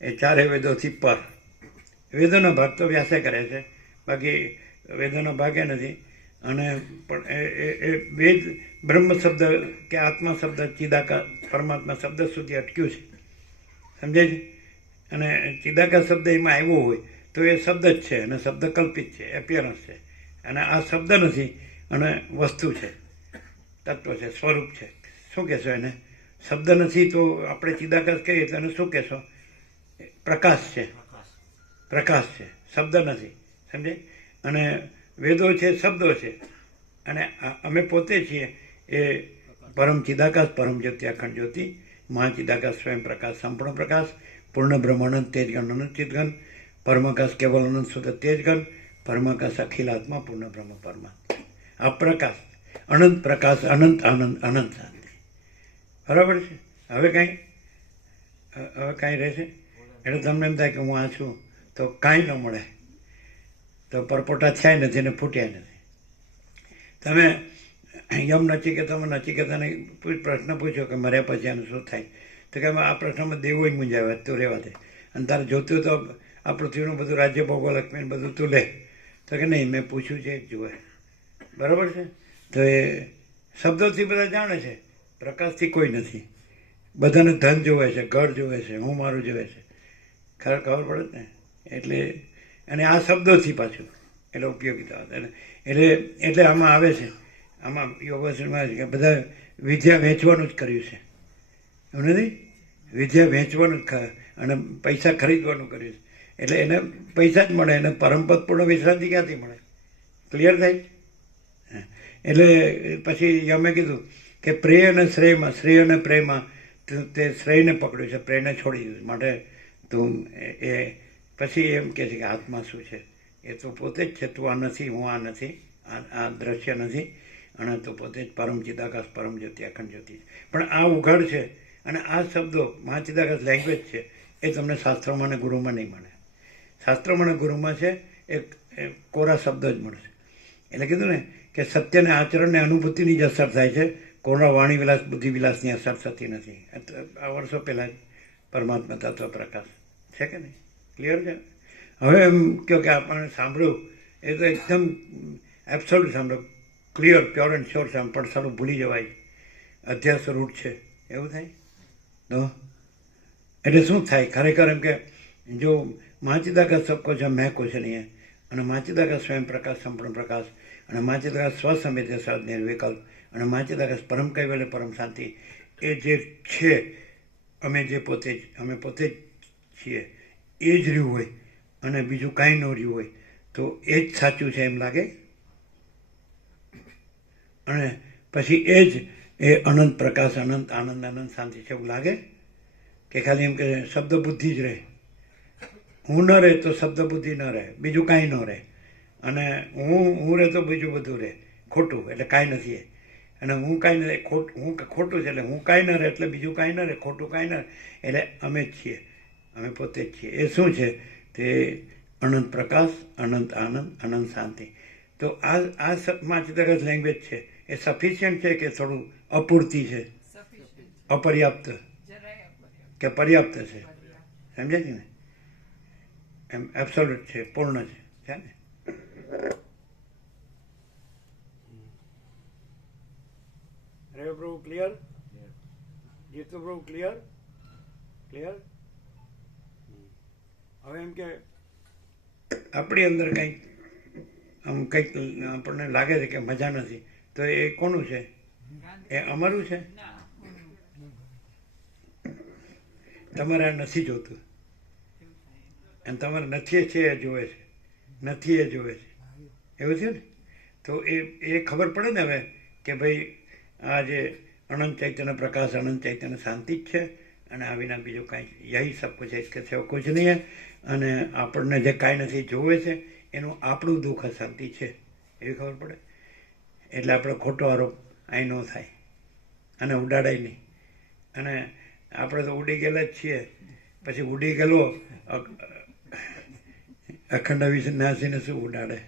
એ ચારે વેદોથી પર. વેદોનો ભાગ તો વ્યાસે કરે છે, બાકી વેદોનો ભાગ એ નથી. અને પણ એ વેદ બ્રહ્મ શબ્દ કે આત્મા શબ્દ, ચિદાકાશ પરમાત્મા શબ્દ સુધી અટક્યું છે. સમજાય છે? અને ચિદાકાશ શબ્દ એમાં આવ્યો હોય તો એ શબ્દ જ છે, અને શબ્દ કલ્પિત છે, એપિયરન્સ છે. અને આ શબ્દ નથી, અને વસ્તુ છે, તત્વ છે, સ્વરૂપ છે. શું કહેશો એને? શબ્દ નથી તો આપણે ચિદાકાશ કહીએ તો એને શું કહેશો? પ્રકાશ છે, પ્રકાશ છે, શબ્દ નથી. સમજાય? અને વેદો છે, શબ્દો છે, અને અમે પોતે છીએ એ પરમ ચિદાકાશ, પરમ જ્યોતિ, અખંડ જ્યોતિ, મહાચિદાકાશ, સ્વયં પ્રકાશ, સંપૂર્ણ પ્રકાશ, પૂર્ણ બ્રહ્માનંદ, તેજગણ, અનંત ચિદગણ, પરમાકાશ, કેવલ અનંત શુદ્ધ તેજગણ, પરમાકાશ, અખિલાત્મા, પૂર્ણ બ્રહ્મ પરમાત્મા. આ પ્રકાશ, અનંત પ્રકાશ, અનંત આનંદ, અનંત શાંતિ. બરાબર છે? હવે કાંઈ રહેશે? એટલે તમને એમ થાય કે હું આ છું તો કાંઈ ન મળે, તો પરપોટા થયા નથી ને ફૂટ્યા નથી. તમે યમ નચિકેતાને પ્રશ્ન પૂછ્યો કે મર્યા પછી આનું શું થાય, તો કે આ પ્રશ્નમાં દેવો જ મૂંઝાવ્યા, તું રહેવા દે, અને તારે જોતું તો આ પૃથ્વીનું બધું રાજ્ય ભોગો લક્ષ્મી બધું તું લે. તો કે નહીં, મેં પૂછ્યું છે એક જુએ. બરાબર છે? તો એ શબ્દોથી બધા જાણે છે, પ્રકાશથી કોઈ નથી. બધાને ધન જોવે છે, ઘર જોવે છે, હું મારું જોવે છે. ખબર પડે ને? એટલે અને આ શબ્દોથી પાછું એટલે ઉપયોગીતા એટલે આમાં આવે છે, આમાં યોગાસનમાં કે બધા વિદ્યા વેચવાનું જ કર્યું છે, એવું નથી? વિદ્યા વેચવાનું જ અને પૈસા ખરીદવાનું કર્યું છે. એટલે એને પૈસા જ મળે, એને પરમપદ પૂર્ણ વિશ્રાંતિ ક્યાંથી મળે? ક્લિયર થાય? એટલે પછી અમે કીધું કે પ્રેય અને શ્રેયમાં, શ્રેય અને પ્રેયમાં તે શ્રેયને પકડ્યું છે, પ્રેયને છોડી દીધું. માટે તું એ પછી એમ કહે છે કે આત્મા શું છે? એ તો પોતે જ છે. તું આ નથી, હું આ નથી, આ દ્રશ્ય નથી, અને તું પોતે જ પરમ ચિદાકાશ, પરમ જ્યોતિ, અખંડ જ્યોતિ. પણ આ ઉઘાડ છે, અને આ શબ્દો મહાચિદાકાશ લેંગ્વેજ છે, એ તમને શાસ્ત્રોમાં અને ગુરુમાં નહીં મળે. શાસ્ત્રોમાં અને ગુરુમાં છે એ કોરા શબ્દ જ મળશે. એટલે કીધું ને કે સત્યને આચરણને અનુભૂતિની જ અસર થાય છે, કોરા વાણી વિલાસ બુદ્ધિ વિલાસની અસર થતી નથી. આ વર્ષો પહેલાં જ પરમાત્મા તત્વ પ્રકાશ છે કે નહીં? ક્લિયર છે? હવે એમ કહો કે આપણે સાંભળ્યું એ તો એકદમ એબ્સોલ્યુટ સાંભળ્યું, ક્લિયર, પ્યોર એન્ડ શ્યોર સાંભળ, પણ સારું ભૂલી જવાય, અધ્યાસ રૂટ છે, એવું થાય તો એટલે શું થાય ખરેખર? એમ કે જો મહાચિદાકાશ સબકો છે, મેં કુછ નહીં હે, અને મહાચિદાકાશ સ્વયં પ્રકાશ, સંપૂર્ણ પ્રકાશ, અને મહાચિદાકાશ સ્વસમિત સદ નિર્વિકલ્પ, અને મહાચિદાકાશ પરમ કૈવલ્ય, પરમ શાંતિ, એ જે છે અમે પોતે જ છીએ, એ જ રહ્યું હોય અને બીજું કાંઈ ન રહ્યું હોય તો એ જ સાચું છે એમ લાગે. અને પછી એ જ એ અનંત પ્રકાશ, અનંત આનંદ, અનંત શાંતિ છે એવું લાગે? કે ખાલી એમ કે શબ્દ બુદ્ધિ જ રહે? હું ન રહે તો શબ્દ બુદ્ધિ ન રહે, બીજું કાંઈ ન રહે, અને હું રહે તો બીજું બધું રહે, ખોટું એટલે કાંઈ નથી. અને હું કાંઈ ન રહે, હું ખોટું છે એટલે હું કાંઈ ન રહે એટલે બીજું કાંઈ ન રહે, ખોટું કાંઈ ન રહે, એટલે અમે જ છીએ, અમે પોતે જ છીએ. એ શું છે? તે અનંત પ્રકાશ, અનંત આનંદ, અનંત શાંતિ. તો આ મહાચિદાકાશ લેંગ્વેજ છે એ સફિશિયન્ટ છે કે થોડું અપૂરતી છે, અપર્યાપ્ત કે પર્યાપ્ત છે? સમજે છે ને? એમ એબ્સોલ્યુટ છે, પૂર્ણ છે ને? રે પ્રભુ ક્લિયર? જીતુ પ્રભુ ક્લિયર? ક્લિયર? હવે એમ કે આપણી અંદર કંઈક આપણને લાગે છે કે મજા નથી, તો એ કોનું છે? એ અમારું છે? તમારે આ નથી જોતું, અને તમારે નથી છે એ જોવે છે, નથી એ જોવે છે, એવું છે ને? તો એ ખબર પડે ને હવે કે ભાઈ આ જે અનંત ચૈતન્ય પ્રકાશ, અનંત ચૈતન્ય શાંતિ જ છે, અને આ વિના બીજું કાંઈ, યહી સબ કુછ है, इसके सिवा कुछ नहीं है. અને આપણને જે કાંઈ નથી જોવે છે એનું આપણું દુઃખ શાંતિ છે, એવી ખબર પડે. એટલે આપણે ખોટો આરોપ અહીં ન થાય અને ઉડાડાય નહીં. અને આપણે તો ઉડી ગયેલા જ છીએ, પછી ઉડી ગયેલો અખંડ અવિનાશીને શું ઉડાડે?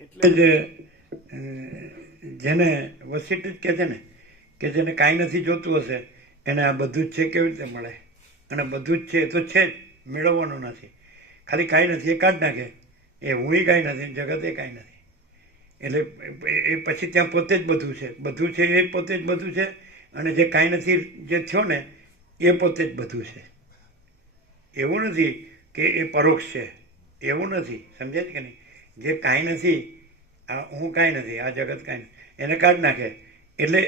એટલે જ જેને વસીટ જ કહે છે ને કે જેને કાંઈ નથી જોતું હશે એને આ બધું જ છે કેવી રીતે મળે? અને બધું જ છે એ તો છે જ, મેળવવાનું નથી. ખાલી કાંઈ નથી એ કાઢ નાખે, એ હુંય કાંઈ નથી, જગતે કાંઈ નથી. એટલે એ પછી ત્યાં પોતે જ બધું છે, બધું છે એ પોતે જ બધું છે, અને જે કાંઈ નથી જે થયો ને એ પોતે જ બધું છે. એવું નથી કે એ પરોક્ષ છે, એવું નથી. સમજે છે કે નહીં? જે કાંઈ નથી, આ હું કાંઈ નથી, આ જગત કાંઈ નથી, એને કાઢ નાખે. એટલે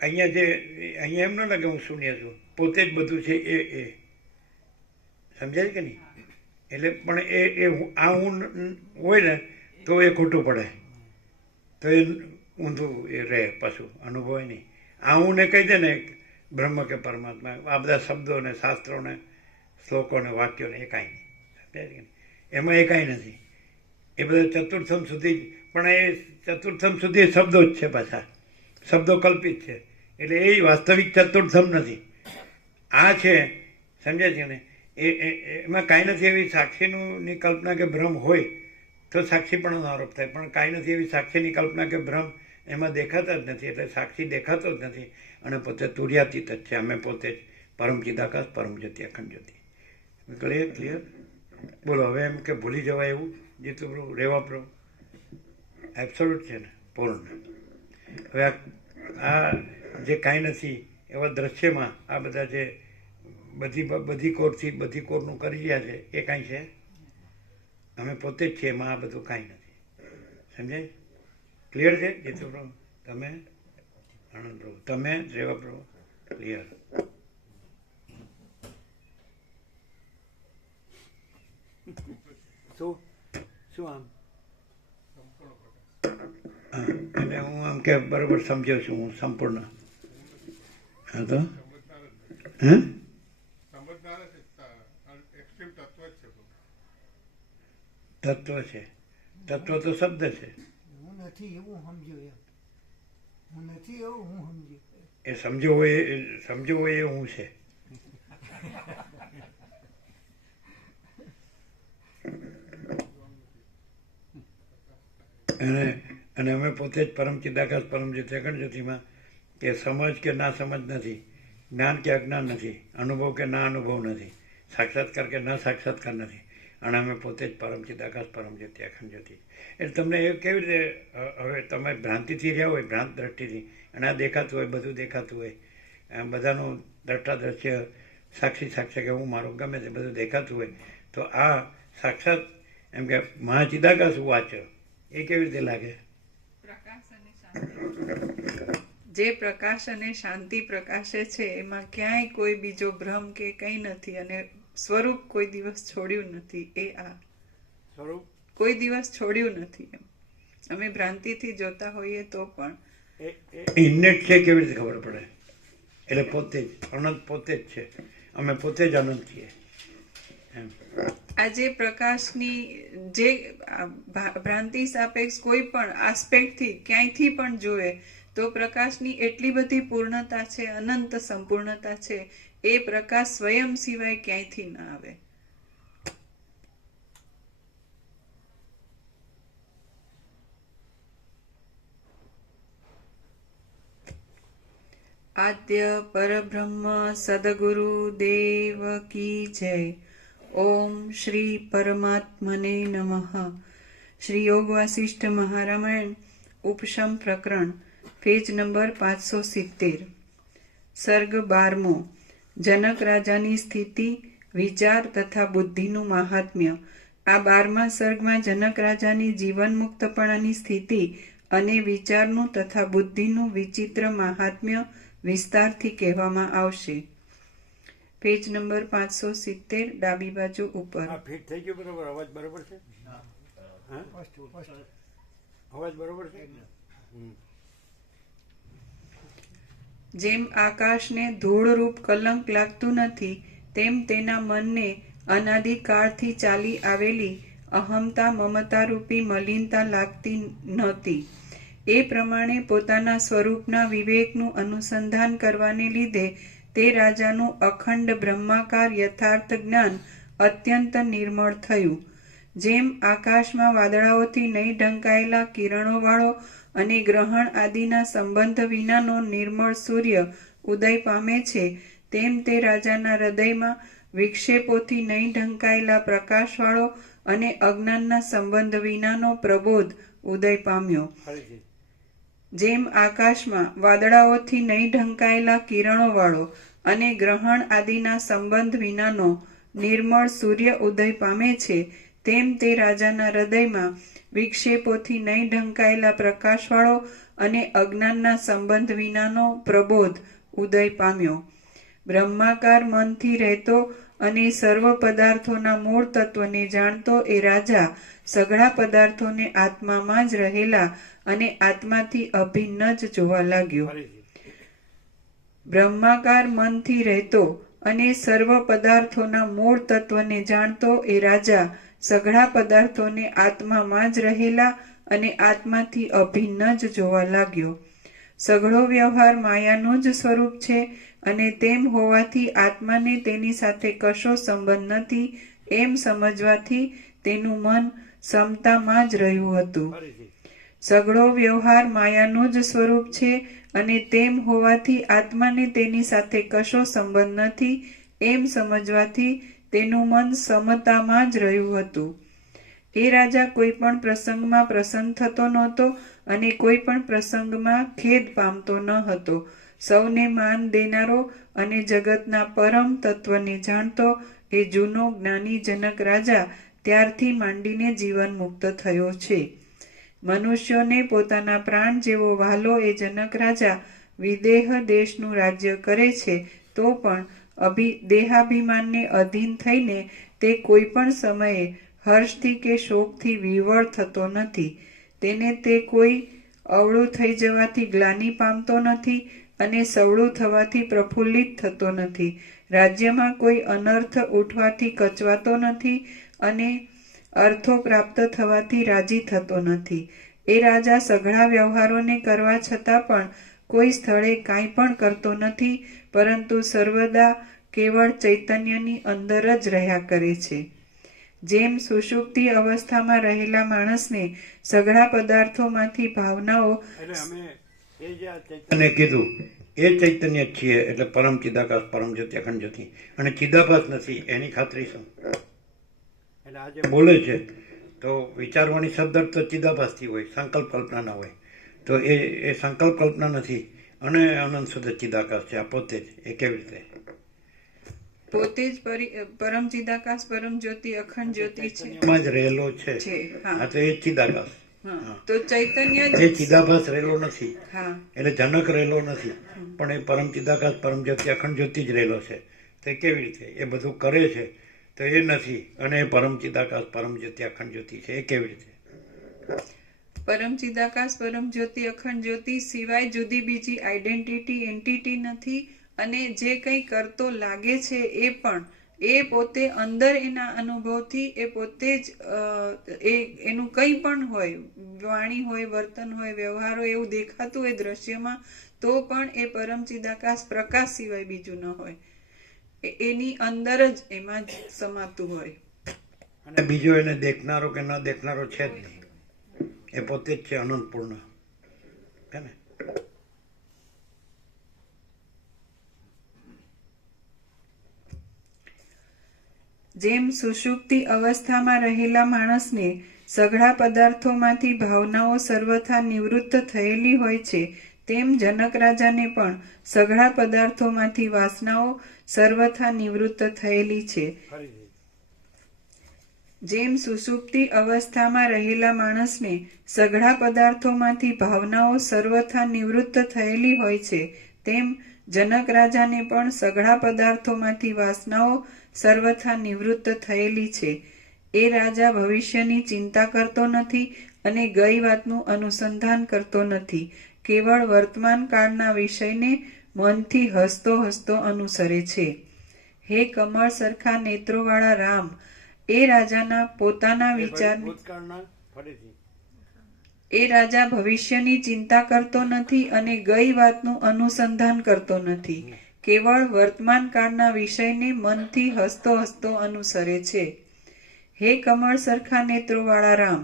અહીંયા એમ ન લાગે હું શૂન્ય છું, પોતે જ બધું છે એ સમજાય કે નહીં? એટલે પણ આ હું હોય ને તો એ ખોટું પડે, તો એ ઊંધું એ રહે, પાછું અનુભવાય નહીં. આ હું ને કહી દે ને બ્રહ્મ કે પરમાત્મા, આ બધા શબ્દોને, શાસ્ત્રોને, શ્લોકોને, વાક્યોને એ કાંઈ નહીં. સમજાય કે નહીં? એમાં એ કાંઈ નથી. એ બધા ચતુર્થમ સુધી, પણ એ ચતુર્થમ સુધી શબ્દો જ છે, પાછા શબ્દો કલ્પિત છે. એટલે એ વાસ્તવિક ચતુર્થમ નથી, આ છે. સમજાય છે ને? એમાં કાંઈ નથી એવી સાક્ષીની કલ્પના કે ભ્રમ હોય તો સાક્ષીપણાનો આરોપ થાય, પણ કાંઈ નથી એવી સાક્ષીની કલ્પના કે ભ્રમ એમાં દેખાતા જ નથી, એટલે સાક્ષી દેખાતો જ નથી. અને પોતે તુર્યાતીત જ છે, અમે પોતે જ પરમ ચિદાકાશ, પરમ જ્યોતિ, અખંડ જ્યોતિ. ક્લિયર? બોલો હવે એમ કે ભૂલી જવાય એવું? જીતુ પ્રભુ, રેવા પ્રભુ એબ્સોલ્યુટ છે ને, પૂર્ણ. હવે આ જે કાંઈ નથી એવા દ્રશ્યમાં આ બધા જે બધી કોરથી બધી કોરનું કરી રહ્યા છે એ કાંઈ છે? અમે પોતે જ છીએ, એમાં આ બધું કાંઈ નથી. સમજાય? ક્લિયર છે જીતુ પ્રભુ? તમે આનંદ પ્રભુ, તમે રેવા પ્રભુ, ક્લિયર? શું આમ હા, એટલે હું આમ કે બરાબર સમજ્યો છું હું સંપૂર્ણ. હા તો હે સમજનાર જ એક્સ્ટ્રીમ તત્વ જ છે બધું. તત્વ છે. તત્વ તો શબ્દ છે. હું નથી એવું સમજ્યો એમ. હું નથી એવું હું સમજ્યો. એ સમજો હોય એ હું છે. અને અમે પોતે જ પરમ ચિદાકાશ પરમ જ્યોતિ અખંડ જ્યોતિમાં કે સમજ કે ના સમજ નથી, જ્ઞાન કે અજ્ઞાન નથી, અનુભવ કે ના અનુભવ નથી, સાક્ષાત્કાર કે ના સાક્ષાત્કાર નથી, અને અમે પોતે જ પરમ ચિદાકાશ પરમ જ્યોતિ અખંડ જ્યોતિ. એટલે તમને એ કેવી રીતે હવે તમે ભ્રાંતિથી રહ્યા હોય, ભ્રાંત દ્રષ્ટિથી, અને આ દેખાતું હોય, બધું દેખાતું હોય, બધાનું દ્રષ્ટા દ્રશ્ય સાક્ષી સાક્ષી કે હું મારું ગમે તે બધું દેખાતું હોય, તો આ સાક્ષાત એમ કે મહાચિદાકાશ વાચ એ કેવી રીતે લાગે? જે પ્રકાશ અને શાંતિ પ્રકાશે છે એમાં ક્યાંય કોઈ બીજો ભ્રમ કે કંઈ નથી, અને સ્વરૂપ કોઈ દિવસ છોડ્યું નથી. એ આ સ્વરૂપ કોઈ દિવસ છોડ્યું નથી. એમ અમે ભ્રાંતિથી જોતા હોઈએ તો પણ ઇન્નેટ છે કેવી રીતે ખબર પડે? એટલે પોતે જ અનંત પોતે જ છે, અમે પોતે જ અનંત છીએ એમ. આજે પ્રકાશની જે ભ્રાંતિ સાપેક્ષ કોઈ પણ આસ્પેક્ટથી ક્યાંયથી પણ જોવે તો પ્રકાશની એટલી બધી પૂર્ણતા છે, અનંત સંપૂર્ણતા છે. એ પ્રકાશ સ્વયં સિવાય ક્યાંયથી ના આવે. આદ્ય પરબ્રહ્મ સદગુરુ દેવ કી જય. ઓમ શ્રી પરમાત્મને નમઃ. શ્રી યોગ વાસિષ્ઠ મહારામાયણ ઉપશમ પ્રકરણ, પેજ નંબર 570. સર્ગ 12મો. જનક રાજાની સ્થિતિ, વિચાર તથા બુદ્ધિનું મહાત્મ્ય. આ 12મા સર્ગમાં જનક રાજાની જીવન મુક્તપણાની સ્થિતિ અને વિચારનું તથા બુદ્ધિનું વિચિત્ર મહાત્મ્ય વિસ્તારથી કહેવામાં આવશે. પેજ નંબર 570, ડાબી બાજુ ઉપર. ફિટ થઈ ગયું બરોબર? અવાજ બરોબર છે? અવાજ બરોબર છે? જેમ આકાશને ધૂળરૂપ કલંક લાગતું નથી, તેમ તેના મનને અનાદિકાળથી ચાલી આવેલી અહમતા મમતારૂપી મલિનતા લાગતી નહોતી. એ પ્રમાણે પોતાના સ્વરૂપના વિવેકનું અનુસંધાન કરવાને લીધે તે રાજાનું અખંડ બ્રહ્માકાર યથાર્થ જ્ઞાન અત્યંત નિર્મળ થયું. જેમ આકાશમાં વાદળાઓથી નહીં ઢંકાયેલા કિરણોવાળો અને ગ્રહણ આદિના સંબંધ વિનાનો નિર્મળ સૂર્ય ઉદય પામે છે, તેમ તે રાજાના હૃદયમાં વિક્ષેપોથી નહીં ઢંકાયેલા પ્રકાશવાળો અને અજ્ઞાનના સંબંધ વિનાનો પ્રબોધ ઉદય પામ્યો. જેમ આકાશમાં વાદળાઓથી નહીં ઢંકાયેલા કિરણોવાળો અને ગ્રહણ આદિના સંબંધ વિનાનો નિર્મળ સૂર્ય ઉદય પામે છે, તેમ તે રાજાના હૃદયમાં વિક્ષેપોથી નહીં ઢંકાયેલા પ્રકાશવાળો અને અજ્ઞાનના સંબંધ વિનાનો પ્રબોધ ઉદય પામ્યો. બ્રહ્માકાર મનથી રહેતો અને સર્વ પદાર્થોના મૂળ તત્વને જાણતો એ રાજા સઘળા પદાર્થોને આત્મામાં જ રહેલા અને આત્માથી અભિન્ન જ જોવા લાગ્યો. બ્રહ્માકાર મનથી રહેતો અને સર્વ પદાર્થોના મૂળ તત્વને જાણતો એ રાજા સઘળા પદાર્થોને આત્મામાં જ રહેલા અને આત્માથી અભિન્ન જ જોવા લાગ્યો. સઘળો વ્યવહાર માયાનું જ સ્વરૂપ છે, અને તેમ હોવાથી આત્માને તેની સાથે કશો સંબંધ નથી એમ સમજવાથી તેનું મન સમતામાં જ રહ્યું હતું. સઘળો વ્યવહાર માયાનું જ સ્વરૂપ છે, અને તેમ હોવાથી આત્માને તેની સાથે કશો સંબંધ નથી એમ સમજવાથી તેનું મન સમતામાં જ રહ્યું હતું. એ રાજા કોઈ પણ પ્રસંગમાં પ્રસન્ન થતો નહોતો અને કોઈ પણ પ્રસંગમાં ખેદ પામતો ન હતો. સૌને માન દેનારો અને જગતના પરમ તત્વને જાણતો એ જૂનો જ્ઞાની જનક રાજા ત્યારથી માંડીને જીવન મુક્ત થયો છે. મનુષ્યોને પોતાના પ્રાણ જેવો વહાલો એ જનક રાજા વિદેહ દેશનું રાજ્ય કરે છે, તો પણ દેહાભિમાનને અધીન થઈને તે કોઈ પણ સમયે હર્ષથી કે શોકથી વિહવળ થતો નથી. તેને તે કોઈ અવળું થઈ જવાથી ગ્લાનિ પામતો નથી અને સવળું થવાથી પ્રફુલ્લિત થતો નથી. રાજ્યમાં કોઈ અનર્થ ઉઠવાથી કચવાતો નથી અને અર્થો પ્રાપ્ત થવાથી રાજી થતો નથી. એ રાજા સઘળા વ્યવહારોને કરવા છતાં પણ કોઈ સ્થળે કાંઈ પણ કરતો નથી, પરંતુ સર્વદા કેવળ ચૈતન્યની અંદર જ રહ્યા કરે છે. જેમ સુષુપ્તિ અવસ્થામાં રહેલા માણસને સઘળા પદાર્થોમાંથી ભાવનાઓ એટલે અમે એ જે આ ચૈતન્ય કીધું એ ચૈતન્ય જ છીએ, એટલે પરમ ચિદાકાશ પરમ જ્યોતિ અખંડ જ્યોતિ, અને ચિદાભાસ નથી એની ખાતરી શું? એટલે આજે બોલે છે તો વિચારવાની શબ્દ તો ચિદાભાસથી હોય, સંકલ્પ કલ્પના ના હોય. તો એ સંકલ્પ કલ્પના નથી અને અનંત શુદ્ધ ચિદાકાશ છે. આ પોતે જ એ કેવી રીતે? પોતે જ પરમ ચિદાકાશ પરમ જ્યોતિ અખંડ જ્યોતિ છે. એમાં જ રહેલો છે. હા. હા, તો એ ચિદાકાશ. હા, તો ચૈતન્ય એ ચિદાભાસ રહેલો નથી, હા, એટલે જનક રહેલો નથી, પણ એ પરમ ચિદાકાશ પરમ જ્યોતિ અખંડ જ્યોતિ જ રહેલો છે. તો એ કેવી રીતે? એ બધું કરે છે તો એ નથી, અને એ પરમ ચિદાકાશ પરમ જ્યોતિ અખંડ જ્યોતિ છે. એ કેવી રીતે? પરમ ચિદાકાશ પરમ જ્યોતિ અખંડ જ્યોતિ સિવાય જુદી બીજી આઈડેન્ટિટી એન્ટિટી નથી. અને જે કંઈ કરતો લાગે છે એ પણ એ પોતે અંદર એના અનુભવથી એ પોતે જ એનું કંઈ પણ હોય, વાણી હોય, વર્તન હોય, વ્યવહાર હોય, એવું દેખાતું હોય દ્રશ્યમાં, તો પણ એ પરમ ચિદાકાશ પ્રકાશ સિવાય બીજું ન હોય. એની અંદર જ એમાં જ સમાતું હોય. અને બીજો એને દેખનારો કે ન દેખનારો છે જ નહીં. એ પોતે જ છે અનંતપૂર્ણ, હે ને? જેમ સુષુપ્તિ અવસ્થામાં રહેલા માણસને સઘળા પદાર્થોમાંથી ભાવનાઓ સર્વથા નિવૃત્ત થયેલી હોય છે, તેમ જનક રાજાને પણ સઘળા પદાર્થોમાંથી વાસનાઓ સર્વથા નિવૃત્ત થયેલી છે. જેમ સુષુપ્તિ અવસ્થામાં રહેલા માણસને સઘળા પદાર્થોમાંથી ભાવનાઓ સર્વથા નિવૃત્ત થયેલી હોય છે, તેમ જનક રાજાને પણ સઘળા પદાર્થોમાંથી વાસનાઓ સર્વથા નિવૃત્ત થયેલી છે. એ રાજા ભવિષ્યની ચિંતા કરતો નથી અને ગઈ વાતનું અનુસંધાન કરતો નથી. કેવળ વર્તમાન કાળના વિષયને મનથી હસતો હસતો અનુસરે છે. હે કમળ સરખા નેત્રોવાળા રામ, એ રાજાના પોતાના વિચારને એ રાજા ભવિષ્યની ચિંતા કરતો નથી અને ગઈ વાતનું અનુસંધાન કરતો નથી. કેવળ વર્તમાન કાળના વિષયને મનથી હસતો હસતો અનુસરે છે. હે કમળ સરખા નેત્રોવાળા રામ,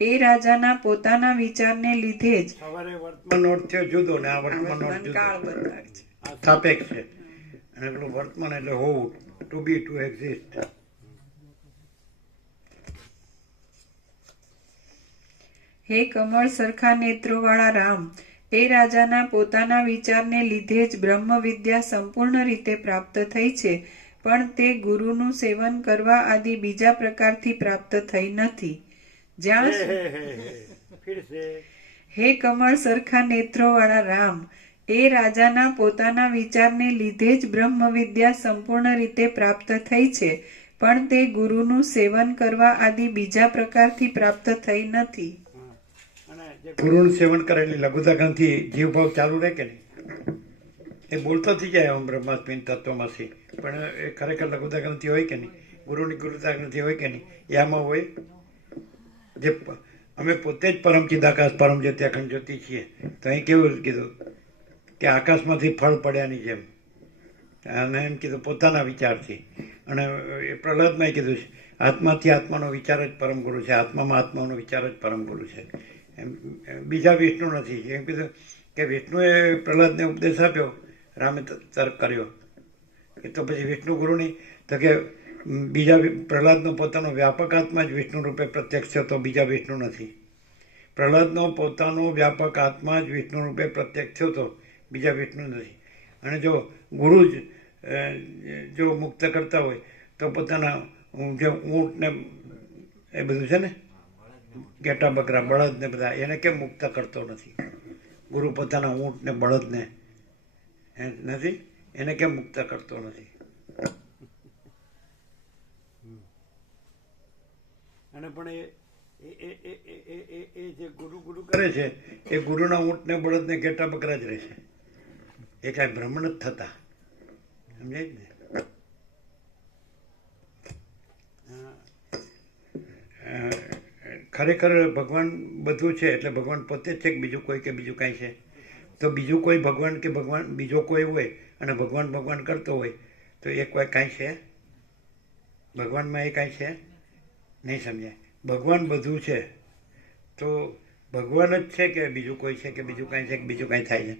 એ રાજાના પોતાના વિચારને લીધે જ વર્તમાન અર્થ થયો જુદો ને આ વર્તમાન અર્થ જુદો. કાળ બદલાય છે. આ સાપેક્ષ છે, અને પેલું વર્તમાન એટલે હોવું, ટુ બી, ટુ એક્ઝિસ્ટ. હે કમળ સરખા નેત્રોવાળા રામ, એ રાજાના પોતાના વિચારને લીધે જ બ્રહ્મ વિદ્યા સંપૂર્ણ રીતે પ્રાપ્ત થઈ છે, પણ તે ગુરુનું સેવન કરવા આદિ બીજા પ્રકારથી પ્રાપ્ત થઈ નથી. જ્યાં હે કમળ સરખા નેત્રોવાળા રામ, એ રાજાના પોતાના વિચારને લીધે જ બ્રહ્મ વિદ્યા સંપૂર્ણ રીતે પ્રાપ્ત થઈ છે, પણ તે ગુરુનું સેવન કરવા આદિ બીજા પ્રકારથી પ્રાપ્ત થઈ નથી. ગુરુનું સેવન કરે એટલે લઘુતા ગ્રંથિ જીવભાવ ચાલુ રહે કે નહીં? એ બોલતો થઈ જાય ઓમ બ્રહ્માસ્મિ તત્વમસી, પણ એ ખરેખર લઘુતા ગ્રંથિ હોય કે નહીં? ગુરુની ગુરુતા ગ્રંથિ હોય કે નહીં? એ આમાં હોય. જે અમે પોતે જ પરમ ચિદાકાશ પરમ જ્યોતિ અખંડ જ્યોતિ છીએ, તો અહીં કેવું કીધું કે આકાશમાંથી ફળ પડ્યાની જેમ, અને એમ કીધું પોતાના વિચારથી. અને એ પ્રહલાદમાં કીધું છે આત્માથી આત્માનો વિચાર જ પરમ ગુરુ છે, આત્મામાં આત્માનો વિચાર જ પરમ ગુરુ છે. એમ બીજા વિષ્ણુ નથી. એમ કીધું કે વિષ્ણુએ પ્રહલાદને ઉપદેશ આપ્યો, રામે તર્ક કર્યો, એ તો પછી વિષ્ણુ ગુરુની તો કે બીજા પ્રહલાદનો પોતાનો વ્યાપક આત્મા જ વિષ્ણુ રૂપે પ્રત્યક્ષ થયો, તો બીજા વિષ્ણુ નથી. પ્રહલાદનો પોતાનો વ્યાપક આત્મા જ વિષ્ણુ રૂપે પ્રત્યક્ષ થયો, તો બીજા વિષ્ણુ નથી. અને જો ગુરુ જ જો મુક્ત કરતા હોય તો પોતાના જે ઊંટ ને એ બધું છે ને, ઘેટા બકરા બળદ ને બધા, એને કેમ મુક્ત કરતો નથી? ગુરુ પોતાના ઊંટ ને બળદ ને નથી, એને કેમ મુક્ત કરતો નથી? અને પણ એ જે ગુરુ કરે છે એ ગુરુના ઊંટને બળદને ઘેટા બકરા જ રહેશે, એ કાંઈ ભ્રમણ જ થતા, સમજાય જ ને. ખરેખર ભગવાન બધું છે એટલે ભગવાન પોતે જ છે કે બીજું કોઈ કે બીજું કાંઈ છે? તો બીજું કોઈ ભગવાન કે ભગવાન બીજો કોઈ હોય અને ભગવાન ભગવાન કરતો હોય તો એ કોઈ કાંઈ છે? ભગવાનમાં એ કાંઈ છે નહીં, સમજાય? ભગવાન બધું છે તો ભગવાન જ છે કે બીજું કોઈ છે કે બીજું કાંઈ છે કે બીજું કાંઈ થાય છે?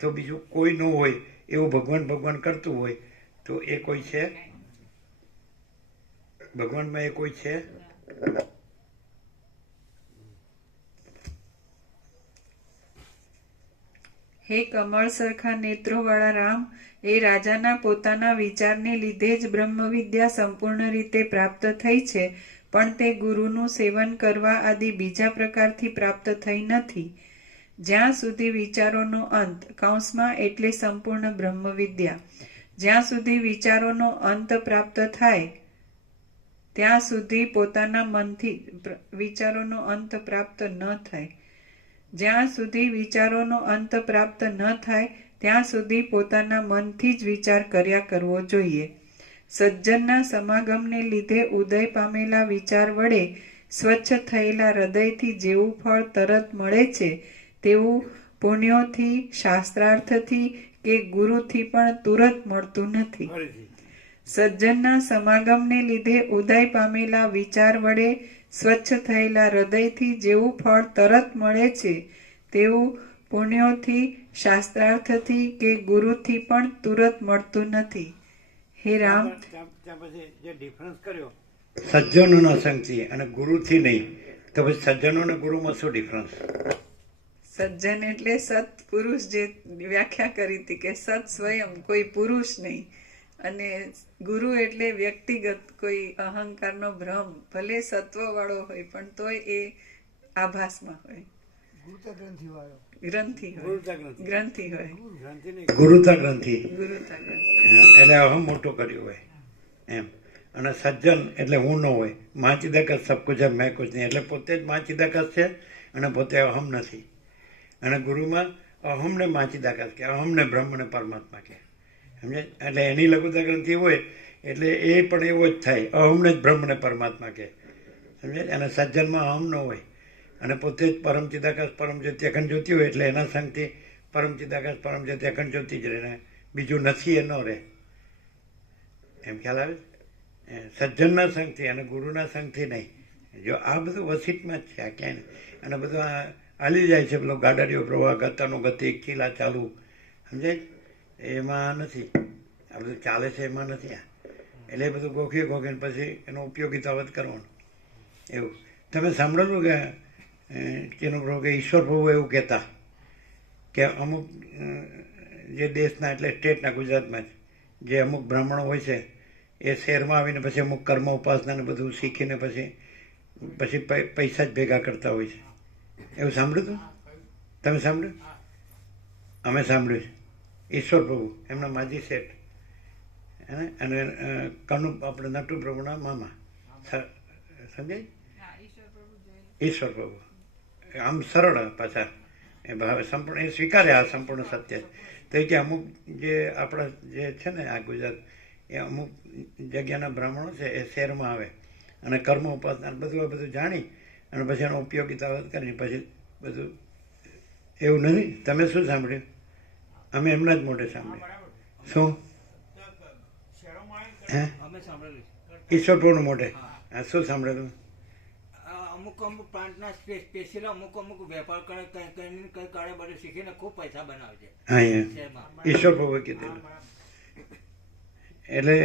તો બીજું કોઈ ન હોય એવું ભગવાન ભગવાન કરતું હોય તો એ કોઈ છે? ભગવાનમાં એ કોઈ છે? હે કમળ સરખા નેત્રોવાળા રામ, એ રાજાના પોતાના વિચારને લીધે જ બ્રહ્મવિદ્યા સંપૂર્ણ રીતે પ્રાપ્ત થઈ છે, પણ તે ગુરુનું સેવન કરવા આદિ બીજા પ્રકારથી પ્રાપ્ત થઈ નથી. જ્યાં સુધી વિચારોનો અંત કૌંસમાં એટલે સંપૂર્ણ બ્રહ્મવિદ્યા, જ્યાં સુધી વિચારોનો અંત પ્રાપ્ત થાય ત્યાં સુધી પોતાના મનથી વિચારોનો અંત પ્રાપ્ત ન થાય. જ્યાં સુધી વિચારોનો અંત પ્રાપ્ત ન થાય ત્યાં સુધી પોતાના મનથી જ વિચાર કર્યા કરવો જોઈએ. સજ્જનના સમાગમને લીધે ઉદય પામેલા વિચાર વડે સ્વચ્છ થયેલા હૃદયથી જેવું ફળ તરત મળે છે તેવું પુણ્યોથી, શાસ્ત્રાર્થથી કે ગુરુથી પણ તુરત મળતું નથી. સજ્જનના સમાગમને લીધે ઉદય પામેલા વિચાર વડે સ્વચ્છ થયેલા હૃદયથી જેવું ફળ તરત મળે છે તેવું પુણ્યોથી, શાસ્ત્રાર્થથી કે ગુરુથી પણ તુરત મળતું નથી. હે રામ, ત્યાં પછી જે ડિફરન્સ કર્યો સજ્જનોના સંગથી અને ગુરુથી નહીં, તો પછી સજ્જનો અને ગુરુમાં શું ડિફરન્સ? સજ્જન એટલે સત પુરુષ, જે વ્યાખ્યા કરી હતી કે સત સ્વયં, કોઈ પુરુષ નહીં, અને ગુરુ એટલે વ્યક્તિગત કોઈ અહંકારનો ભ્રમ, ભલે સત્વ વાળો હોય પણ તોય એ આભાસમાં હોય, ગ્રંથિ હોય, ગુરુતા ગ્રંથિ, ગુરુતા ગ્રંથિ. એટલે અહમ મોટો કર્યો હોય એમ. અને સજ્જન એટલે હું ન હોય, માચિદાકસ સબ કુછ હૈ મેં કુછ નહીં, એટલે પોતે જ માચિદાકસ છે અને પોતે અહમ નથી. અને ગુરુમાં અહમને માચિદાકસ કે અહમને બ્રહ્મ ને પરમાત્મા કે, સમજાય? એટલે એની લઘુતા ગ્રંથિ હોય એટલે એ પણ એવો જ થાય, અહમને જ બ્રહ્મ ને પરમાત્મા કે, સમજાય? અને સજ્જનમાં અહમ ન હોય અને પોતે જ પરમ ચિદાકાશ પરમ જ્યોતિ અખંડ જ્યોતિ હોય એટલે એના સંગથી પરમ ચિદાકાશ પરમ જ્યોતિ અખંડ જ્યોતિ જ રહે, બીજું નથી એ ન રહે. એમ ખ્યાલ આવે? સજ્જનના સંગથી અને ગુરુના સંગથી નહીં. જો આ બધું વસીટમાં જ છે, આ ક્યાંય નહીં. અને બધું આ હાલી જાય છે, પેલો ગાડારીઓ પ્રવાહ, ગતાનો ગતિ, કિલ્લા ચાલુ, સમજાય? એમાં નથી, આ બધું ચાલે છે એમાં નથી. આ એટલે એ બધું ગોખીને પછી એનો ઉપયોગિતાવત કરવાનો એવું. તમે સાંભળેલું કે કેનો પ્રભુ કે ઈશ્વર પ્રભુ એવું કહેતા કે અમુક જે દેશના એટલે સ્ટેટના ગુજરાતમાં જ જે અમુક બ્રાહ્મણો હોય છે એ શહેરમાં આવીને પછી અમુક કર્મ ઉપાસનાને બધું શીખીને પછી પૈસા જ ભેગા કરતા હોય છે. એવું સાંભળ્યું હતું? તમે સાંભળ્યું? અમે સાંભળ્યું છે. ઈશ્વર પ્રભુ એમના માજી શેઠ અને કનુ આપણે નટુ પ્રભુના મામા, સમજાય? ઈશ્વર પ્રભુ આમ સરળ પાછા એ ભાવે સંપૂર્ણ એ સ્વીકારે આ સંપૂર્ણ સત્ય. તો એ કે અમુક જે આપણા જે છે ને આ ગુજરાત એ અમુક જગ્યાના બ્રાહ્મણો છે એ શહેરમાં આવે અને કર્મ ઉપાસના બધું જાણી અને પછી એનો ઉપયોગિતા કરીને પછી બધું. એવું નથી? તમે શું સાંભળ્યું? અમે એમના જ મોઢે સાંભળ્યું. શું? હે? ઈશ્વર પ્રભુના મોઢે. હા, શું સાંભળ્યું? અમુક પ્લાન્ટના સ્પેશિયલ અમુક વેપાર કરે, કઈ કાળે બધું શીખીને ખૂબ પૈસા બનાવે છે. હા, ઈશ્વર પ્રભુએ કીધું. એટલે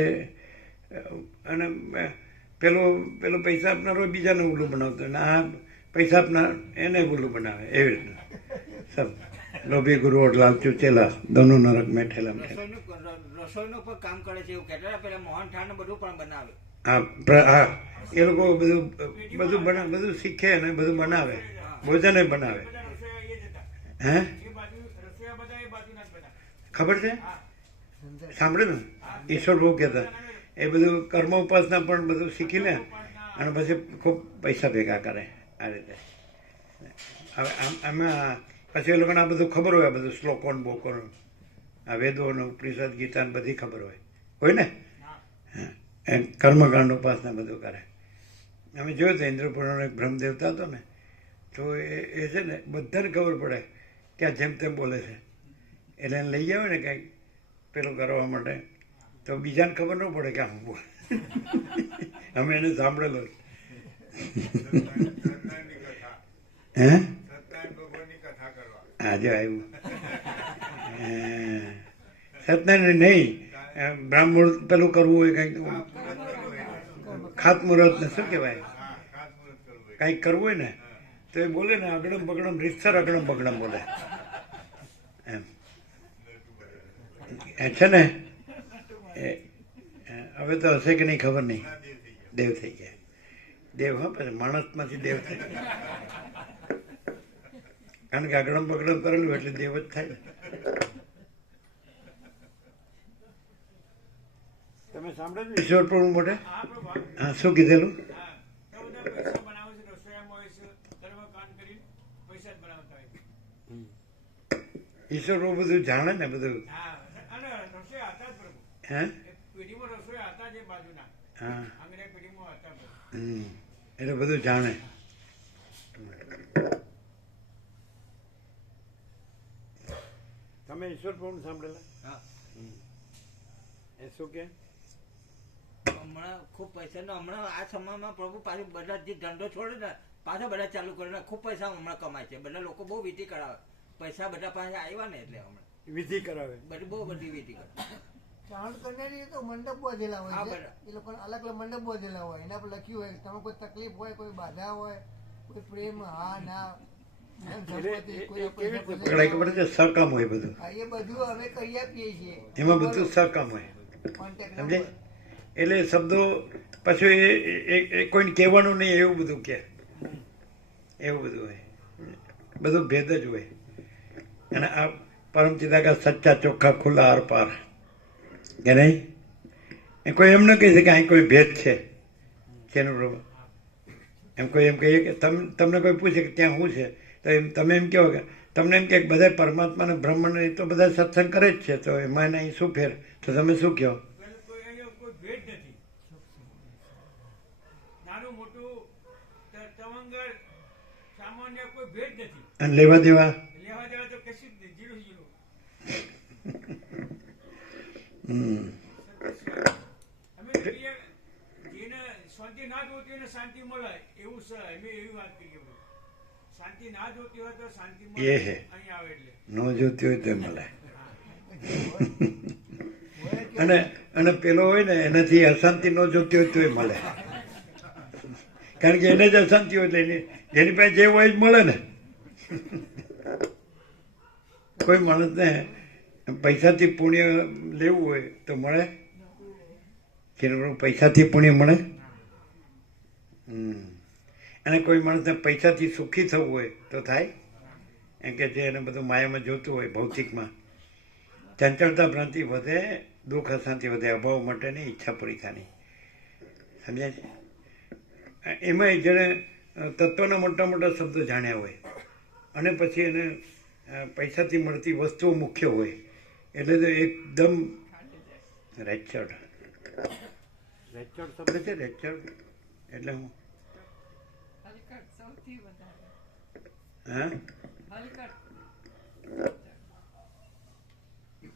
અને પેલો પૈસા આપનારો બીજાને ઉલ્લું બનાવતો અને આ પૈસા આપનાર એને ઉલ્લું બનાવે. એવી રીતના સબ લોભી ગુરુ ઓર લાલચુ ચેલા દોનો નરક મેં ઠેલા. રસોઈનું પણ કામ કરે છે એવું કહેતા પેલા મોહન થાળ બધું પણ બનાવે. હા, એ લોકો બધું શીખે અને બધું બનાવે, ભોજન બનાવે. હે, ખબર છે? સાંભળ્યું ને? ઈશ્વર બહુ કહેતા એ બધું કર્મ ઉપાસના પણ બધું શીખી લે અને પછી ખૂબ પૈસા ભેગા કરે આ રીતે. હવે આમાં પછી એ લોકોને આ બધું ખબર હોય, આ બધું શ્લોકોન બોકોન, આ વેદોને ઉપનિષદ ગીતાને બધી ખબર હોય ને. હા, કર્મકાંડ ઉપાસના બધું કરે. અમે જોયું તો ઇન્દ્રપુરનો એક બ્રહ્મદેવતા હતો ને, તો એ છે ને બધાને ખબર પડે કે આ જેમ તેમ બોલે છે, એટલે એને લઈ આવે ને કંઈક પેલું કરવા માટે, તો બીજાને ખબર ન પડે કે આમ બોલે. અમે એને સાંભળેલો. હે આજે આવ્યું સત્યનારાયણ નહીં, બ્રાહ્મણ પેલું કરવું હોય કંઈક ખાતમુહૂર્ત ને શું કહેવાય, કંઈક કરવું હોય ને તો એ બોલે ને અગડમ બગડમ રીતસર અગડમ બગડમ બોલે એમ. છે ને હવે તો હશે કે નહીં ખબર નહીં, દેવ થઈ ગયા. દેવ હા, પછી માણસમાંથી દેવ થઈ ગયા, કારણ કે અગડમ બગડમ કરેલું એટલે દેવ જ થાય. તમે સાંભળ્યું ઈશ્વર પ્રભુ મોઢે હા શું કીધેલું? ઈશ્વર પ્રભુ બધું જાણે ને બધું. હે હા, એટલે બધું જાણે. તમે ઈશ્વર પ્રભુ સાંભળેલા? એ શું કે હમણાં ખૂબ પૈસાનો હમણાં આ સમયમાં પ્રભુ પાછું બધા જે ધંધો છોડે ને પાછા બધા ચાલુ કરે ને ખૂબ પૈસા હમણાં કમાય છે. બધા લોકો બહુ વિધિ કરાવે, પૈસા બધા પાસે આવ્યા ને એટલે હમણાં વિધિ કરાવે, બધી બહુ બધી વિધિ કરે. ચાણ કરનારી તો મંડપ બાંધેલા હોય હા, છે. બરાબર. એ લોકો અલગ અલગ મંડપ બાંધેલા હોય, એના પર લખ્યું હોય તમે કોઈ તકલીફ હોય, કોઈ બાધા હોય, કોઈ પ્રેમ હા ના ધન સંપત્તિ, કોઈ પૈસા પકડાય ખબર છે, સહકામ હોય બધું, હા, એ બધું અમે કરી આપીએ છીએ. એમાં બધું સહકામ હોય, કોન્ટેક્ટ સમજે? એટલે શબ્દો પાછું એ કોઈને કહેવાનું નહીં એવું બધું કે, એવું બધું હોય, બધું ભેદ જ હોય. અને આ પરમ ચિદાકા સચ્ચા ચોખ્ખા ખુલ્લા આર પાર કે નહીં, એ કોઈ એમ ન કહી શકે અહીં કોઈ ભેદ છે જેનું પ્રભુ એમ કોઈ એમ કહીએ કે તમને કોઈ પૂછે કે ત્યાં શું છે, તો એમ તમે એમ કહો કે તમને એમ કે બધા પરમાત્માને બ્રહ્માંડ એ તો બધા સત્સંગ કરે જ છે, તો એમાં એને અહીં શું ફેર, તો તમે શું કહો? કોઈ ભેદ નથી, નાનું મોટું તવંગર સામાન્ય કોઈ ભેદ નથી. અને લેવા દેવા લેવા દેવા તો કશું જ નહીં, જીરો જીરો. અમે કહીએ જેને શાંતિ ના જોતી હોય ને શાંતિ મળે એવું છે, અમે એવી વાત કરીએ. શાંતિ ના જોતી હોય તો શાંતિ એ મળે હે. અહીં આવે એટલે. ન જોતી હોય તો મળે. અને પેલો હોય ને એનાથી અશાંતિ ન જોતી હોય તોય મળે, કારણ કે એને જ અશાંતિ હોય એટલે જેની પાસે જે હોય જ મળે ને. કોઈ માણસને પૈસાથી પુણ્ય લેવું હોય તો મળે કે પૈસાથી પુણ્ય મળે? અને કોઈ માણસને પૈસાથી સુખી થવું હોય તો થાય? એમ કે જે એને બધું માયામાં જોતું હોય, ભૌતિકમાં ચંચળતા ભ્રાંતિ વધે, દુઃખ અશાંતિ વધે, અભાવ માટેની ઈચ્છા પૂરી થવાની. સમજાય છે? એમાં જેણે તત્વના મોટા મોટા શબ્દો જાણ્યા હોય અને પછી એને પૈસાથી મળતી વસ્તુઓ મુખ્ય હોય એટલે તો એકદમ રેચડ શબ્દ છે. રેચડ એટલે હું હા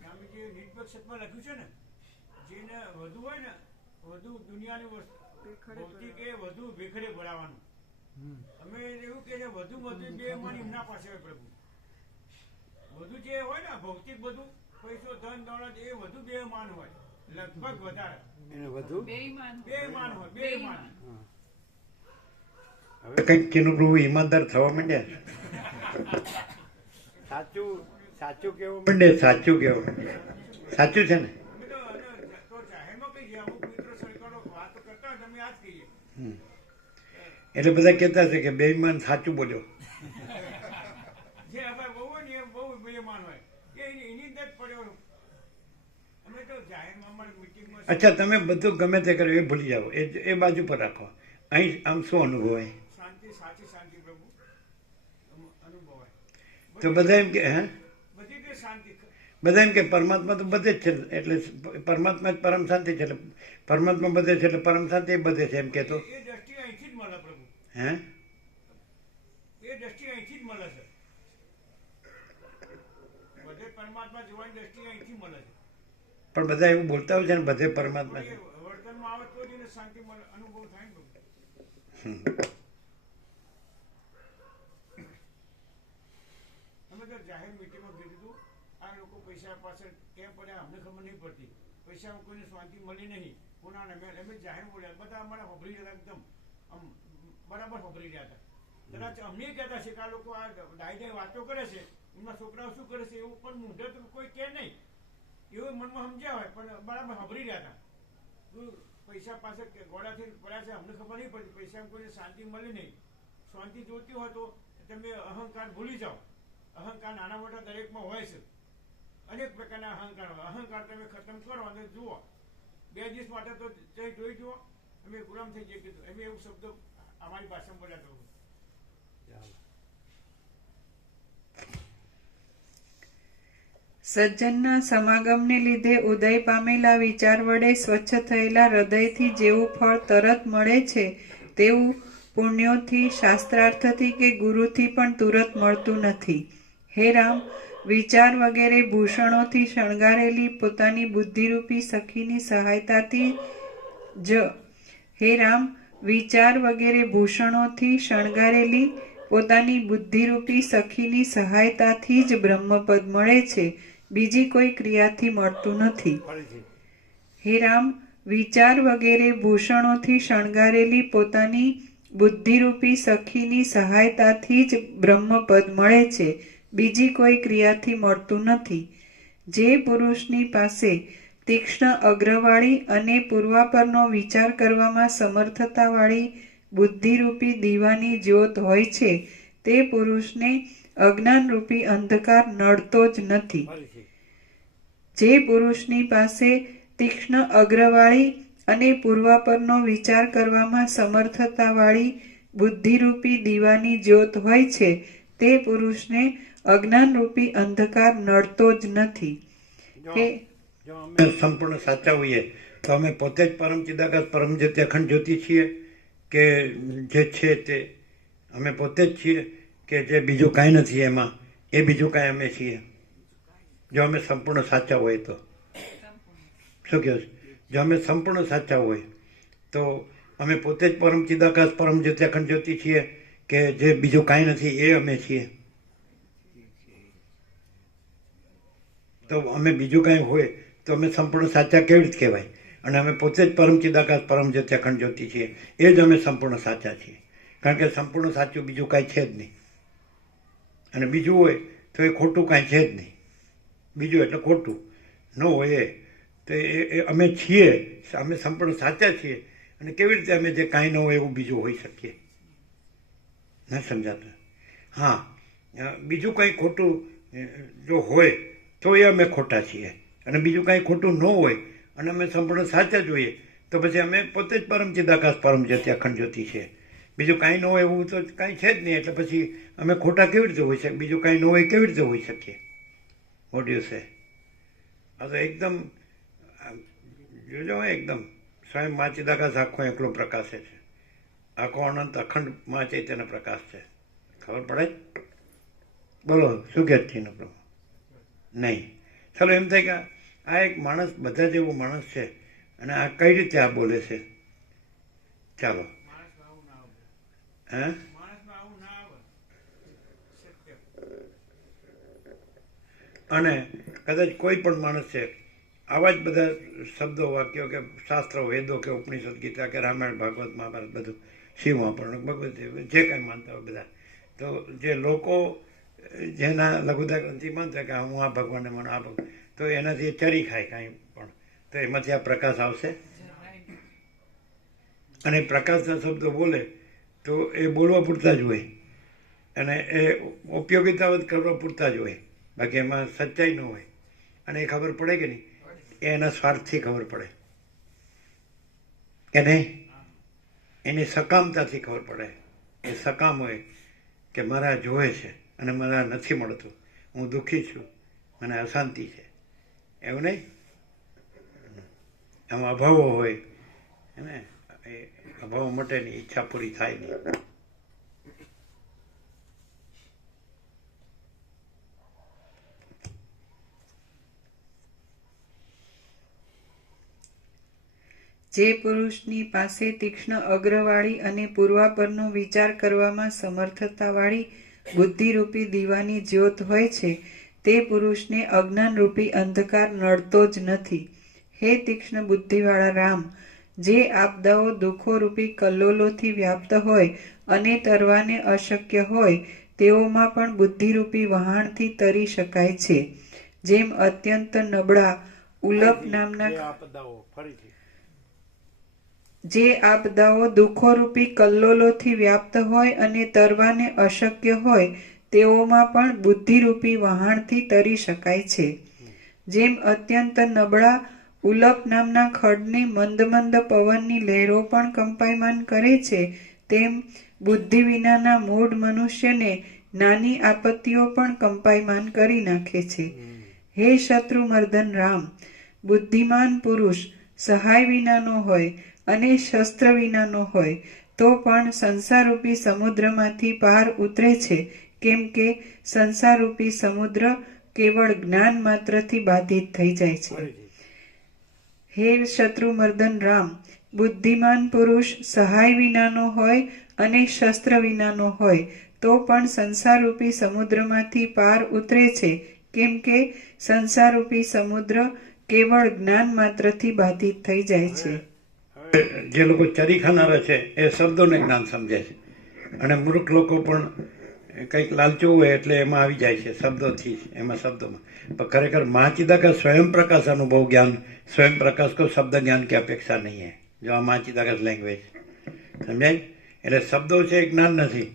સ્વામીજીએ નિષ્પક્ષમાં લખ્યું છે ને, જેને વધુ હોય ને વધુ દુનિયાની વસ્તુ ભૌતિક એ વધુ ભેખડે ભરાવાનું. અમે એવું કે છે વધુ બે મન એમના પાસે હોય પ્રભુ. વધુ જે હોય ને ભૌતિક બધું પૈસો ધન દોલત એ વધુ બે માન હોય, લગભગ વધારે એને વધુ બે માન હોય, બે માન. હવે કંઈક કેનું પ્રભુ ઈમાનદાર થવા માંડ્યા. સાચું કેવું માંડે, સાચું કેવું સાચું છે ને. અમે તો જાહેરમાં કહીએ, અમુક મિત્રો સરકારો વાતો કરતા હોય અમે આ જ કહીએ. એટલે બધા કહેતા છે કે બેઈમાન સાચું બોલ્યો. જે આપણે બહુ હોય ને એ બહુ બેમાન હોય, એ એની અંદર જ પડ્યો. અમે તો જાહેરમાં અમારી મીટિંગમાં અચ્છા, તમે બધું ગમે તે કર્યું એ ભૂલી જાઓ, એ બાજુ પર રાખો. અહીં આમ શું અનુભવાય? શાંતિ, સાચી શાંતિ પ્રભુ અનુભવાય. તો બધા એમ કે હે બધી કે શાંતિ. બધા એમ કે પરમાત્મા તો બધે જ છે, એટલે પરમાત્મા જ પરમ શાંતિ છે, એટલે પરમાત્મા બધે છે એટલે પરમ શાંતિ બધે છે એમ કહેતો. એ દ્રષ્ટિ અહીંથી જ મળે પ્રભુ. હે એ દ્રષ્ટિ અહીંથી જ મળે છે. બધે પરમાત્મા જોવાની દ્રષ્ટિ અહીંથી મળે છે. પણ બધા એવું બોલતા હોય છે ને બધે પરમાત્મા એ છે. વર્તનમાં આવે તો જ એને શાંતિ મળે, અનુભવ થાય ને પ્રભુ. અમે તો જાહેર મીટિંગમાં કીધું હતું, આ લોકો પૈસા પાછળ કેમ પડ્યા અમને ખબર નહીં પડતી. પૈસામાં કોઈને શાંતિ મળી નહીં. કોના અમે જાહેર બોલ્યા, બધા અમારા હોભરી રહ્યા એકદમ આમ બરાબર હોભરી રહ્યા હતા. કદાચ અમને કહેતા છે કે આ લોકો આ ડાયડાઈ વાતો કરે છે, એમના છોકરાઓ શું કરે છે એવું પણ મૂંઢે તો કોઈ કહે નહીં. એવું મનમાં સમજ્યા હોય પણ બરાબર હોભરી રહ્યા હતા. પૈસા પાછળ ગોળાથી પડ્યા છે અમને ખબર નહીં પડતી. પૈસામાં કોઈને શાંતિ મળે નહીં. શાંતિ જોતી હોય તો તમે અહંકાર ભૂલી જાઓ. અહંકાર નાના મોટા દરેકમાં હોય છે. અનેક પ્રકારના અહંકાર હોય. અહંકાર તમે ખતમ કરો અને જુઓ. 2 દિવસ માટે તો જોઈ જુઓ, અમે ગુલામ થઈ જઈએ કીધું. અમે એવું શબ્દ અમારી ભાષામાં બોલ્યા તો. સજ્જનના સમાગમને લીધે ઉદય પામેલા વિચાર વડે સ્વચ્છ થયેલા હૃદયથી જેવું ફળ તરત મળે છે, તેવું પુણ્યોથી, શાસ્ત્રાર્થથી કે ગુરુથી પણ તુરત મળતું નથી. હે રામ, વિચાર વગેરે ભૂષણોથી શણગારેલી પોતાની બુદ્ધિરૂપી સખીની સહાયતાથી જ હે રામ, વિચાર વગેરે ભૂષણોથી શણગારેલી પોતાની બુદ્ધિરૂપી સખીની સહાયતાથી જ બ્રહ્મપદ મળે છે, બીજી કોઈ ક્રિયાથી મળતું નથી. હે રામ, વિચાર વગેરે ભૂષણોથી શણગારેલી પોતાની બુદ્ધિરૂપી સખીની સહાયતાથી જ બ્રહ્મપદ મળે છે, બીજી કોઈ ક્રિયાથી મળતું નથી. જે પુરુષની પાસે તીક્ષ્ણ અગ્રવાળી અને પૂર્વાપરનો વિચાર કરવામાં સમર્થતાવાળી બુદ્ધિરૂપી દીવાની જ્યોત હોય છે, તે પુરુષને અજ્ઞાનરૂપી અંધકાર નડતો જ નથી. જે પુરુષની પાસે તીક્ષ્ણ અગ્રવાળી અને પૂર્વાપરનો વિચાર કરવામાં સમર્થતાવાળી બુદ્ધિરૂપી દીવાની જ્યોત હોય છે, તે પુરુષને અજ્ઞાનરૂપી અંધકાર નડતો જ નથી. જો અમે સંપૂર્ણ સાચા હોઈએ તો અમે પોતે જ પરમ ચિદાકાશ પરમ જ્યોતિ અખંડ જ્યોતિ છીએ કે જે છે તે અમે પોતે જ છીએ કે જે બીજું કાંઈ નથી એમાં, એ બીજું કાંઈ અમે છીએ? જો અમે સંપૂર્ણ સાચા હોય તો શું કહે છે? જો અમે સંપૂર્ણ સાચા હોય તો અમે પોતે જ પરમ ચિદાકાશ પરમ જ્યોતિ અખંડ જ્યોતિ છીએ કે જે બીજું કાંઈ નથી એ અમે છીએ? તો અમે બીજું કાંઈ હોય તો અમે સંપૂર્ણ સાચા કેવી રીતે કહેવાય? અને અમે પોતે જ પરમ ચિદાકાશ પરમ જ્યોતિ અખંડ જ્યોતિ છીએ, એ જ અમે સંપૂર્ણ સાચા છીએ. કારણ કે સંપૂર્ણ સાચું બીજું કાંઈ છે જ નહીં. અને બીજું હોય તો એ ખોટું કાંઈ છે જ નહીં. બીજું એટલે ખોટું ન હોય એ તો એ અમે છીએ, અમે સંપૂર્ણ સાચા છીએ. અને કેવી રીતે અમે જે કાંઈ ન હોય એવું બીજું હોઈ શકીએ? ન સમજાતું? હા, બીજું કંઈ ખોટું જો હોય તો એ અમે ખોટા છીએ. અને બીજું કાંઈ ખોટું ન હોય અને અમે સંપૂર્ણ સાચા જોઈએ તો પછી અમે પોતે જ પરમ ચિદાકાશ પરમ જ્યોતિ અખંડ જ્યોતિ છે. બીજું કાંઈ ન હોય એવું તો કાંઈ છે જ નહીં. એટલે પછી અમે ખોટા કેવી રીતે હોઈ શકીએ? બીજું કાંઈ ન હોય કેવી રીતે હોઈ શકીએ? What you say? આ તો એકદમ જોજો, એકદમ સ્વયં મા ચિદાકાશ આખો એકલો પ્રકાશે છે. આખો અનંત અખંડ મા ચૈતન્ય પ્રકાશ છે. ખબર પડે? બોલો શું કહે છે પ્રભુ? નહીં. ચાલો એમ થાય કે આ એક માણસ બધા જેવો માણસ છે અને આ કઈ રીતે આ બોલે છે? ચાલો માણસમાં આવું ના આવે. હે માણસમાં આવું ના આવે. સત્ય. અને કદાચ કોઈ પણ માણસ છે આવા જ બધા શબ્દો વાક્યો કે શાસ્ત્રો વેદો કે ઉપનિષદ ગીતા કે રામાયણ ભાગવત મહાભારત બધું શિવમાં ભગવત જે કાંઈ માનતા હોય બધા, તો જે લોકો જેના લઘુતા ગ્રંથિ માનતા કે હું આ ભગવાનને માનું આ ભગવાન, તો એનાથી ચરી ખાય કાંઈ પણ તો એમાંથી આ પ્રકાશ આવશે. અને પ્રકાશના શબ્દો બોલે તો એ બોલવા પૂરતા જ હોય અને એ ઉપયોગિતા કરવા પૂરતા જ હોય, બાકી એમાં સચ્ચાઈ ન હોય. અને એ ખબર પડે કે નહીં? એ એના સ્વાર્થથી ખબર પડે કે નહીં? એની સકામતાથી ખબર પડે. એ સકામ હોય કે મારા જોવે છે અને મારા નથી મળતું, હું દુઃખી છું, મને અશાંતિ છે, એવું નહીં. આમાં અભાવો હોય ને, એ અભાવ માટેની ઈચ્છા પૂરી થાય નહીં. જે પુરુષની પાસે તીક્ષ્ણ અગ્રવાળી અને પૂર્વાપરનો વિચાર કરવામાં સમર્થતાવાળી બુદ્ધિરૂપી દીવાની જ્યોત હોય છે, તે પુરુષને અજ્ઞાનરૂપી અંધકાર નડતો જ નથી. હે તીક્ષ્ણ બુદ્ધિવાળા રામ, જે આપદાઓ દુઃખોરૂપી કલ્લોલોથી વ્યાપ્ત હોય અને તરવાને અશક્ય હોય તેઓમાં પણ બુદ્ધિરૂપી વહાણથી તરી શકાય છે. જેમ અત્યંત નબળા ઉલપ નામના જે આપદાઓ દુઃખોરૂપી કલ્લોલોથી વ્યાપ્ત હોય અને તરવાને અશક્ય હોય તેઓમાં પણ બુદ્ધિરૂપી વહાણથી તરી શકાય છે. જેમ અત્યંત નબળા ઉલપ નામના ખડને મંદ મંદ પવનની લહેરો પણ કંપાયમાન કરે છે, તેમ બુદ્ધિ વિનાના મૂઢ મનુષ્યને નાની આપત્તિઓ પણ કંપાયમાન કરી નાખે છે. હે શત્રુમર્દન રામ, બુદ્ધિમાન પુરુષ સહાય વિનાનો હોય અને શસ્ત્ર વિનાનો હોય તો પણ સંસારરૂપી સમુદ્રમાંથી પાર ઉતરે છે, કેમ કે સંસારરૂપી સમુદ્ર કેવળ જ્ઞાન માત્રથી બાધિત થઈ જાય છે. હે શત્રુમર્દન રામ, બુદ્ધિમાન પુરુષ સહાય વિનાનો હોય અને શસ્ત્ર વિનાનો હોય તો પણ સંસારરૂપી સમુદ્રમાંથી પાર ઉતરે છે, કેમ કે સંસારરૂપી સમુદ્ર કેવળ જ્ઞાન માત્રથી બાધિત થઈ જાય છે. જે લોકો ચરી ખાનારા છે એ શબ્દોને જ્ઞાન સમજે છે, અને મૂર્ખ લોકો પણ કંઈક લાલચું હોય એટલે એમાં આવી જાય છે શબ્દોથી, એમાં શબ્દોમાં. પણ ખરેખર महाचिदा का स्वयं प्रकाश अनुभव ज्ञान, स्वयं प्रकाश को शब्द ज्ञान की अपेक्षा नहीं है. जो આ महाचिदा का लैंग्वेज સમજાય. એટલે શબ્દો છે એ જ્ઞાન નથી,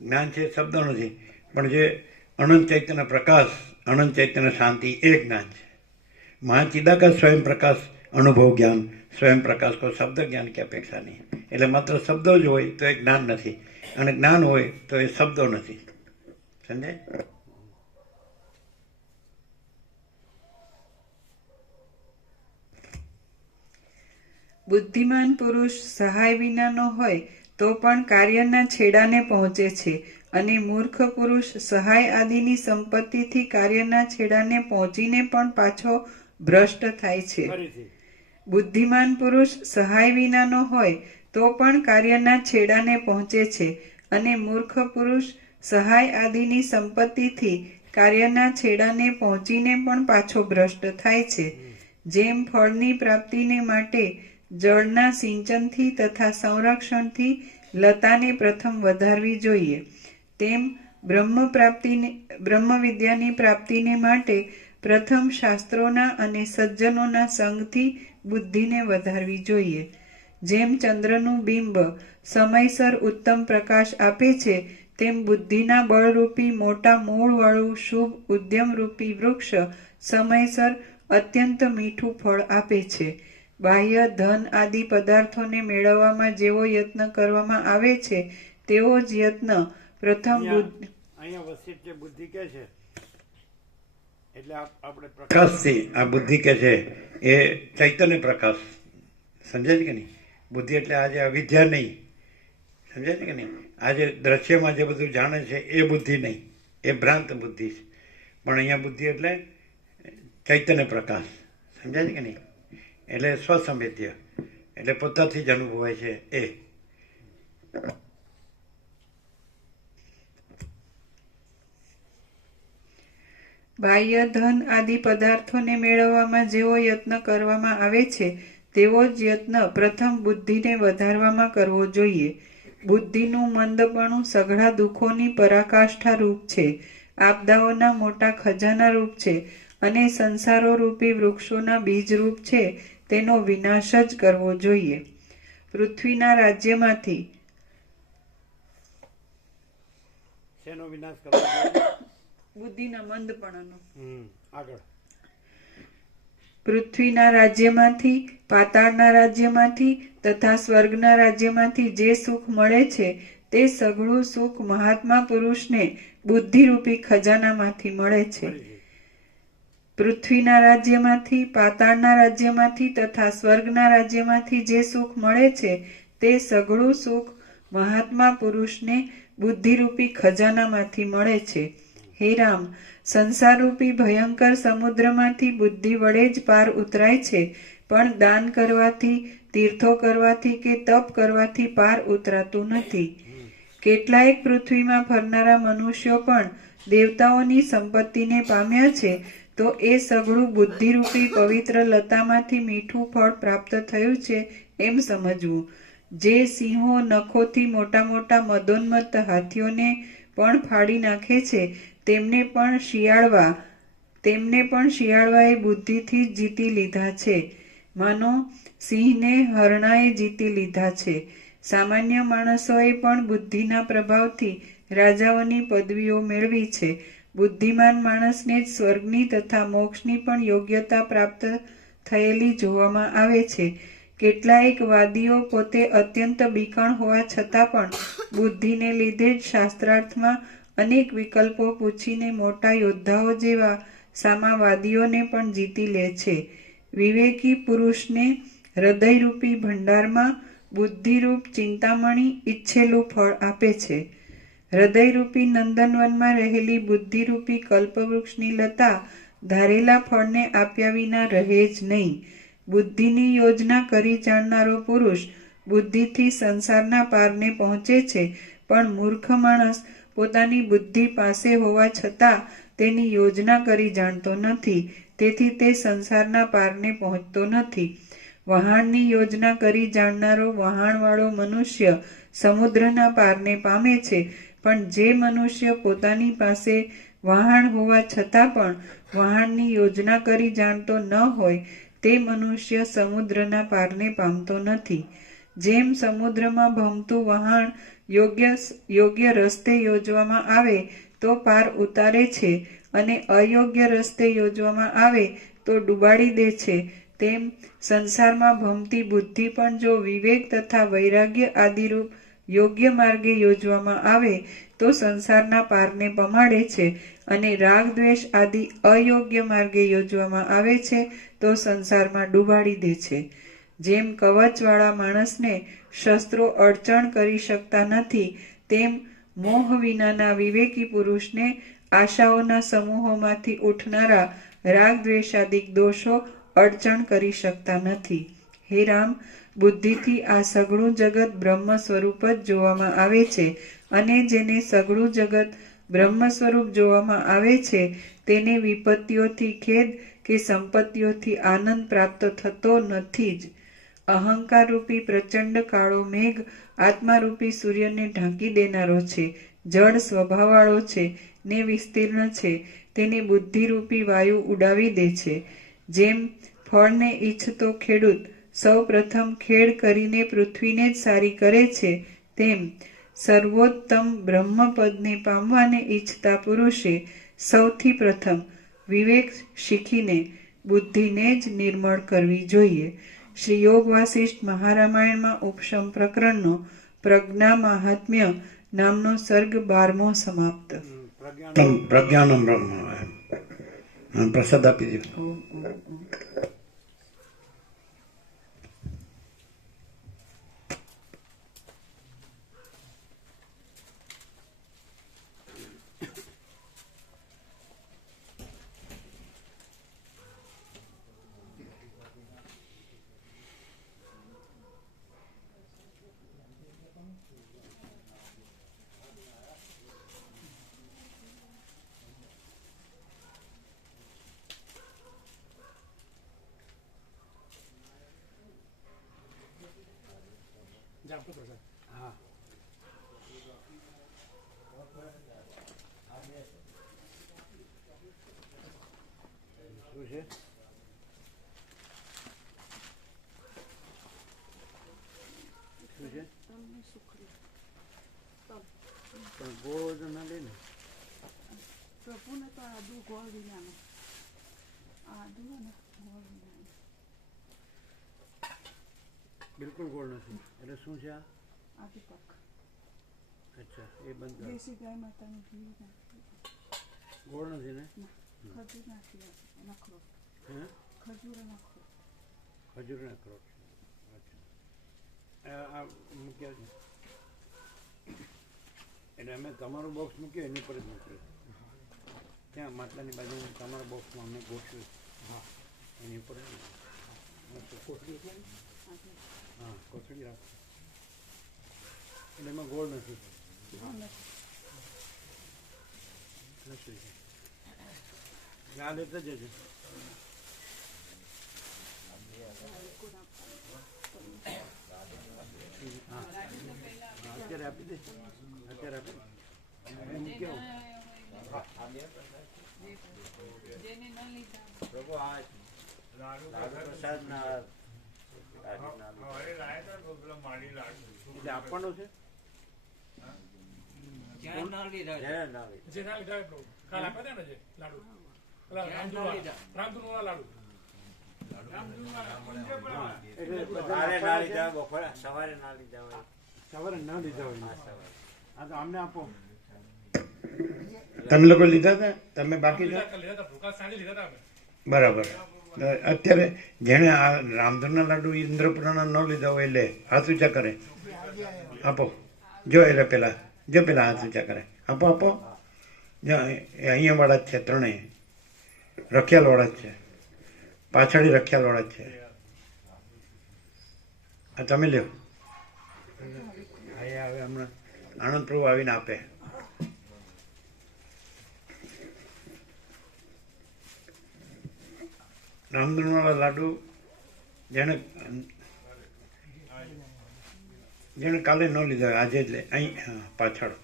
જ્ઞાન છે શબ્દો નથી, પણ જે અનંત ચૈતન્ય પ્રકાશ, અનંત ચૈતન્ય શાંતિ એ જ્ઞાન છે. महाचिदा का स्वयं प्रकाश अनुभव ज्ञान, स्वयं प्रकाश को शब्द ज्ञान की अपेक्षा नहीं. એટલે માત્ર શબ્દો જ હોય તો એ જ્ઞાન નથી, અને જ્ઞાન હોય તો એ શબ્દો નથી. સમજાય. બુદ્ધિમાન પુરુષ સહાય વિનાનો હોય તો પણ કાર્યના છેડાને પહોંચે છે, અને મૂર્ખ પુરુષ સહાય આદિની સંપત્તિથી કાર્યના છેડાને પહોંચીને પણ પાછો ભ્રષ્ટ થાય છે. બુદ્ધિમાન પુરુષ સહાય વિનાનો હોય તો પણ કાર્યના છેડાને પહોંચે છે, અને મૂર્ખ પુરુષ સહાય આદિની સંપત્તિથી કાર્યના છેડાને પહોંચીને પણ પાછો ભ્રષ્ટ થાય છે. જેમ ફળની પ્રાપ્તિને માટે જળના સિંચનથી તથા સંરક્ષણથી લતાને પ્રથમ વધારવી જોઈએ, તેમ બ્રહ્મ વિદ્યાની પ્રાપ્તિને માટે પ્રથમ શાસ્ત્રોના અને સજ્જનોના સંગથી બુદ્ધિને વધારવી જોઈએ. જેમ ચંદ્રનું બિંબ સમયસર ઉત્તમ પ્રકાશ આપે છે, તેમ બુદ્ધિના બળરૂપી મોટા મૂળવાળું શુભ ઉદ્યમરૂપી વૃક્ષ સમયસર અત્યંત મીઠું ફળ આપે છે. બાહ્ય ધન આદિ પદાર્થોને મેળવવામાં જેવો યત્ન કરવામાં આવે છે તેવો જ યત્ન પ્રથમ અહીંયા વસિષ્ઠ જે બુદ્ધિ કે છે, એટલે આપણે પ્રકાશથી આ બુદ્ધિ કે છે એ ચૈતન્ય પ્રકાશ. સમજાય છે કે નહીં. બુદ્ધિ એટલે આજે અવિદ્યા નહીં. સમજાય છે કે નહીં. આજે દ્રશ્યમાં જે બધું જાણે છે એ બુદ્ધિ નહીં, એ ભ્રાંત બુદ્ધિ છે. પણ અહીંયા બુદ્ધિ એટલે ચૈતન્ય પ્રકાશ. સમજાય છે કે નહીં. એટલે સ્વસંવેદ્ય, એટલે પોતાથી જ અનુભવાય છે એ. બાહ્ય ધન આદિ પદાર્થોને મેળવવામાં જેવો યત્ન કરવામાં આવે છે તેવો જ યત્ન પ્રથમ બુદ્ધિને વધારવામાં કરવો જોઈએ. બુદ્ધિનું મંદપણું સઘળા દુઃખોની પરાકાષ્ઠા રૂપ છે, આપદાઓના મોટા ખજાના રૂપ છે, અને સંસારો રૂપી વૃક્ષોના બીજ રૂપ છે, તેનો વિનાશ જ કરવો જોઈએ. પૃથ્વીના રાજ્યમાંથી શેનો વિનાશ કરવો જોઈએ? બુદ્ધિના મંદપણાનો. આગળ પૃથ્વીના રાજ્યમાંથી, પાતાળના રાજ્યમાંથી તથા સ્વર્ગના રાજ્યમાંથી જે સુખ મળે છે તે સઘળું સુખ મહાત્મા પુરુષને બુદ્ધિરૂપી ખજાનામાંથી મળે છે. પૃથ્વીના રાજ્યમાંથી, પાતાળના રાજ્યમાંથી તથા સ્વર્ગના રાજ્યમાંથી જે સુખ મળે છે તે સઘળું સુખ મહાત્મા પુરુષને બુદ્ધિરૂપી ખજાનામાંથી મળે છે. હે રામ, સંસારરૂપી ભયંકર સમુદ્રમાંથી બુદ્ધિ વડે જ પાર ઉતરાય છે, પણ દાન કરવાથી, તીર્થો કરવાથી કે તપ કરવાથી પાર ઉતરાતું નથી. કેટલાયક પૃથ્વીમાં ફરનારા મનુષ્યો પણ દેવતાઓની સંપત્તિને પામ્યા છે, તો એ સઘળું બુદ્ધિરૂપી પવિત્ર લતામાંથી મીઠું ફળ પ્રાપ્ત થયું છે એમ સમજવું. જે સિંહો નખોથી મોટા મોટા મદોન્મત્ત હાથીઓને પણ ફાડી નાખે છે, તેમને પણ શિયાળવાએ બુદ્ધિથી જ જીતી લીધા છે, માનો સિંહને હરણાએ જીતી લીધા છે. સામાન્ય માણસોએ પણ બુદ્ધિના પ્રભાવથી રાજાઓની પદવીઓ મેળવી છે. બુદ્ધિમાન માણસને જ સ્વર્ગની તથા મોક્ષની પણ યોગ્યતા પ્રાપ્ત થયેલી જોવામાં આવે છે. કેટલાયક વાદીઓ પોતે અત્યંત બીકણ હોવા છતાં પણ બુદ્ધિને લીધે જ શાસ્ત્રાર્થમાં અનેક વિકલ્પો પૂછીને મોટા યોદ્ધાઓ જેવા સામાવાદીઓને પણ જીતી લે છે. વિવેકી પુરુષને હૃદયરૂપી ભંડારમાં બુદ્ધિરૂપ ચિંતામણી ઈચ્છેલું ફળ આપે છે. હૃદયરૂપી નંદનવનમાં રહેલી બુદ્ધિરૂપી કલ્પવૃક્ષની લતા ધારેલા ફળને આપ્યા વિના રહે જ નહીં. બુદ્ધિની યોજના કરી જાણનારો પુરુષ બુદ્ધિથી સંસારના પારને પહોંચે છે, પણ મૂર્ખ માણસ પોતાની બુદ્ધિ પાસે હોવા છતાં તેની યોજના કરી જાણતો નથી, તેથી તે સંસારના પારને પહોંચતો નથી. વહાણની યોજના કરી જાણનારો વહાણવાળો મનુષ્ય સમુદ્રના પારને પામે છે, પણ જે મનુષ્ય પોતાની પાસે વહાણ હોવા છતાં પણ વહાણની યોજના કરી જાણતો ન હોય તે મનુષ્ય સમુદ્રના પારને પામતો નથી. જેમ સમુદ્રમાં ભમતું વહાણ યોગ્ય રસ્તે યોજવામાં આવે તો પાર ઉતારે છે અને અયોગ્ય રસ્તે યોજવામાં આવે તો ડૂબાડી દે છે, તેમ સંસારમાં ભમતી બુદ્ધિ પણ જો વિવેક તથા વૈરાગ્ય આદિરૂપ યોગ્ય માર્ગે યોજવામાં આવે તો સંસારના પારને પમાડે છે, અને રાગ દ્વેષ આદિ અયોગ્ય માર્ગે યોજવામાં આવે છે તો સંસારમાં ડૂબાડી દે છે. જેમ કવચવાળા માણસને શસ્ત્રો અડચણ કરી શકતા નથી, તેમ મોહ વિનાના વિવેકી પુરુષને આશાઓના સમૂહોમાંથી ઉઠનારા રાગ દ્વેષાદિક દોષો અડચણ કરી શકતા નથી. હે રામ, બુદ્ધિથી આ સઘળું જગત બ્રહ્મ સ્વરૂપ જ જોવામાં આવે છે, અને જેને સઘળું જગત બ્રહ્મ સ્વરૂપ જોવામાં આવે છે તેને વિપત્તિઓથી ખેદ કે સંપત્તિઓથી આનંદ પ્રાપ્ત થતો નથી જ. અહંકારરૂપી પ્રચંડ કાળો મેઘ આત્મારૂપી સૂર્યને ઢાંકી દેનારો છે, જળ સ્વભાવવાળો છે ને વિસ્તીર્ણ છે, તેને બુદ્ધિરૂપી વાયુ ઉડાવી દે છે. જેમ ફળને ઈચ્છતો ખેડૂત સૌ પ્રથમ ખેડ કરીને પૃથ્વીને જ સારી કરે છે, તેમ સર્વોત્તમ બ્રહ્મપદને પામવાને ઈચ્છતા પુરુષે સૌથી પ્રથમ વિવેક શીખીને બુદ્ધિને જ નિર્મળ કરવી જોઈએ. શ્રી યોગ વાસિષ્ઠ મહારામાયણમાં ઉપશમ પ્રકરણનો પ્રજ્ઞા મહાત્મ્ય નામનો સર્ગ 12મો સમાપ્ત. પ્રજ્ઞાનમ બ્રહ્મ. પ્રસાદ આપી દીધો. આપો પ્રસાદ. હા. શું છે? શું છે? પણ ગોળો તો ના લે ને. પ્રભુને તો આદુ ગોળ વિનાનો આદુ અને ગોળ વિનાનો બિલકુલ ગોળ નથી. એટલે શું છે આ? આદુપાક અચ્છા, એ બંધ કરો. દેશી ગાય માતાનું ઘી નાખી ગોળ નથી ને? ખજૂર નાખી નખરો હે? ખજૂર નખરો ખજૂરના અખરોટ. અચ્છા, આ મૂક્યા છે. એટલે અમે તમારું બોક્સ મૂક્યું એની પર જ મૂક્યું. ત્યાં માટલાની બાજુ તમારા બોક્સમાં અમે ગોઠવ્યું. હા, એની ઉપર જ મૂક્યું. કોથળી એટલે હા, કોથળી રાખો. એટલે એમાં ગોળ નથી. નથી. આ લેતા જજો. હા, અત્યારે આપી દે. અત્યારે આપી દે. મૂક્યો. જેને ન લીધા પ્રભુ આ લાડુ પ્રસાદના હવે લાયા હતા પેલા માડી લાડુ એટલે આપવાનો છે. ક્યાં ના લીધા છે? ના લીધા. જે ના લીધા હોય પ્રભુ કાલ આપે ને જે લાડુ પેલા ક્યાં ના લીધા? રામધૂનવાળા લાડુ એટલે સવારે ના લીધા, બપોરે સવારે ના લીધા હોય. સવારે ન લીધા હોય. હા, સવારે. હા, તો અમને આપો. તમે લોકો લીધા હતા? તમે બાકી છો? લીધા હતા કાલ સાંજે લીધા હતા અમે. બરાબર. અત્યારે જેણે આ રામધૂનના લાડુ ઇન્દ્રપુરના ન લીધા હોય એટલે હાથ ઊંચા કરે. આપો. જો એટલે પેલા હાથ ઊંચા કરે. આપો આપો. જો એ અહીંયા વાળા જ છે ત્રણેય. રખિયાલ વાળા જ છે. પાછળ રખિયાલ વાળા જ છે. આ તમે લ્યો. હા, હવે હમણાં આનંદ પ્રભુ આવીને આપે. રામધૂનવાળા લાડુ જેણે કાલે ન લીધા હોય આજે જ લે. અહીં હા, પાછળ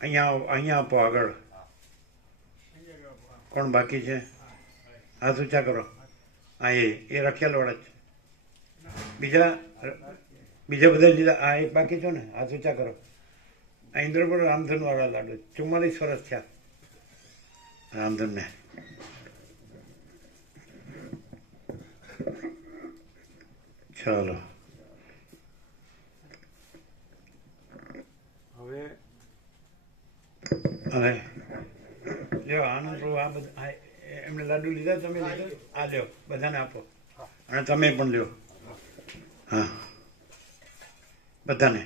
અહીંયા આપો. આગળ કોણ બાકી છે? હાથ ઊંચા કરો. હા, એ રખિયાલ વાળા જ છે. બીજા બધા લીધા. આ એક બાકી છો ને? હાથ ઊંચા કરો. આ ઇન્દ્રપુર રામધન વાળા લાડુ 44 વર્ષ થયા રામધનને. ચાલો હવે લ્યો આનંદ પ્રભુ. આ બધા એમને લાડુ લીધા. તમે લીધો? આ લ્યો, બધાને આપો. અને તમે પણ લ્યો. હા, બધાને.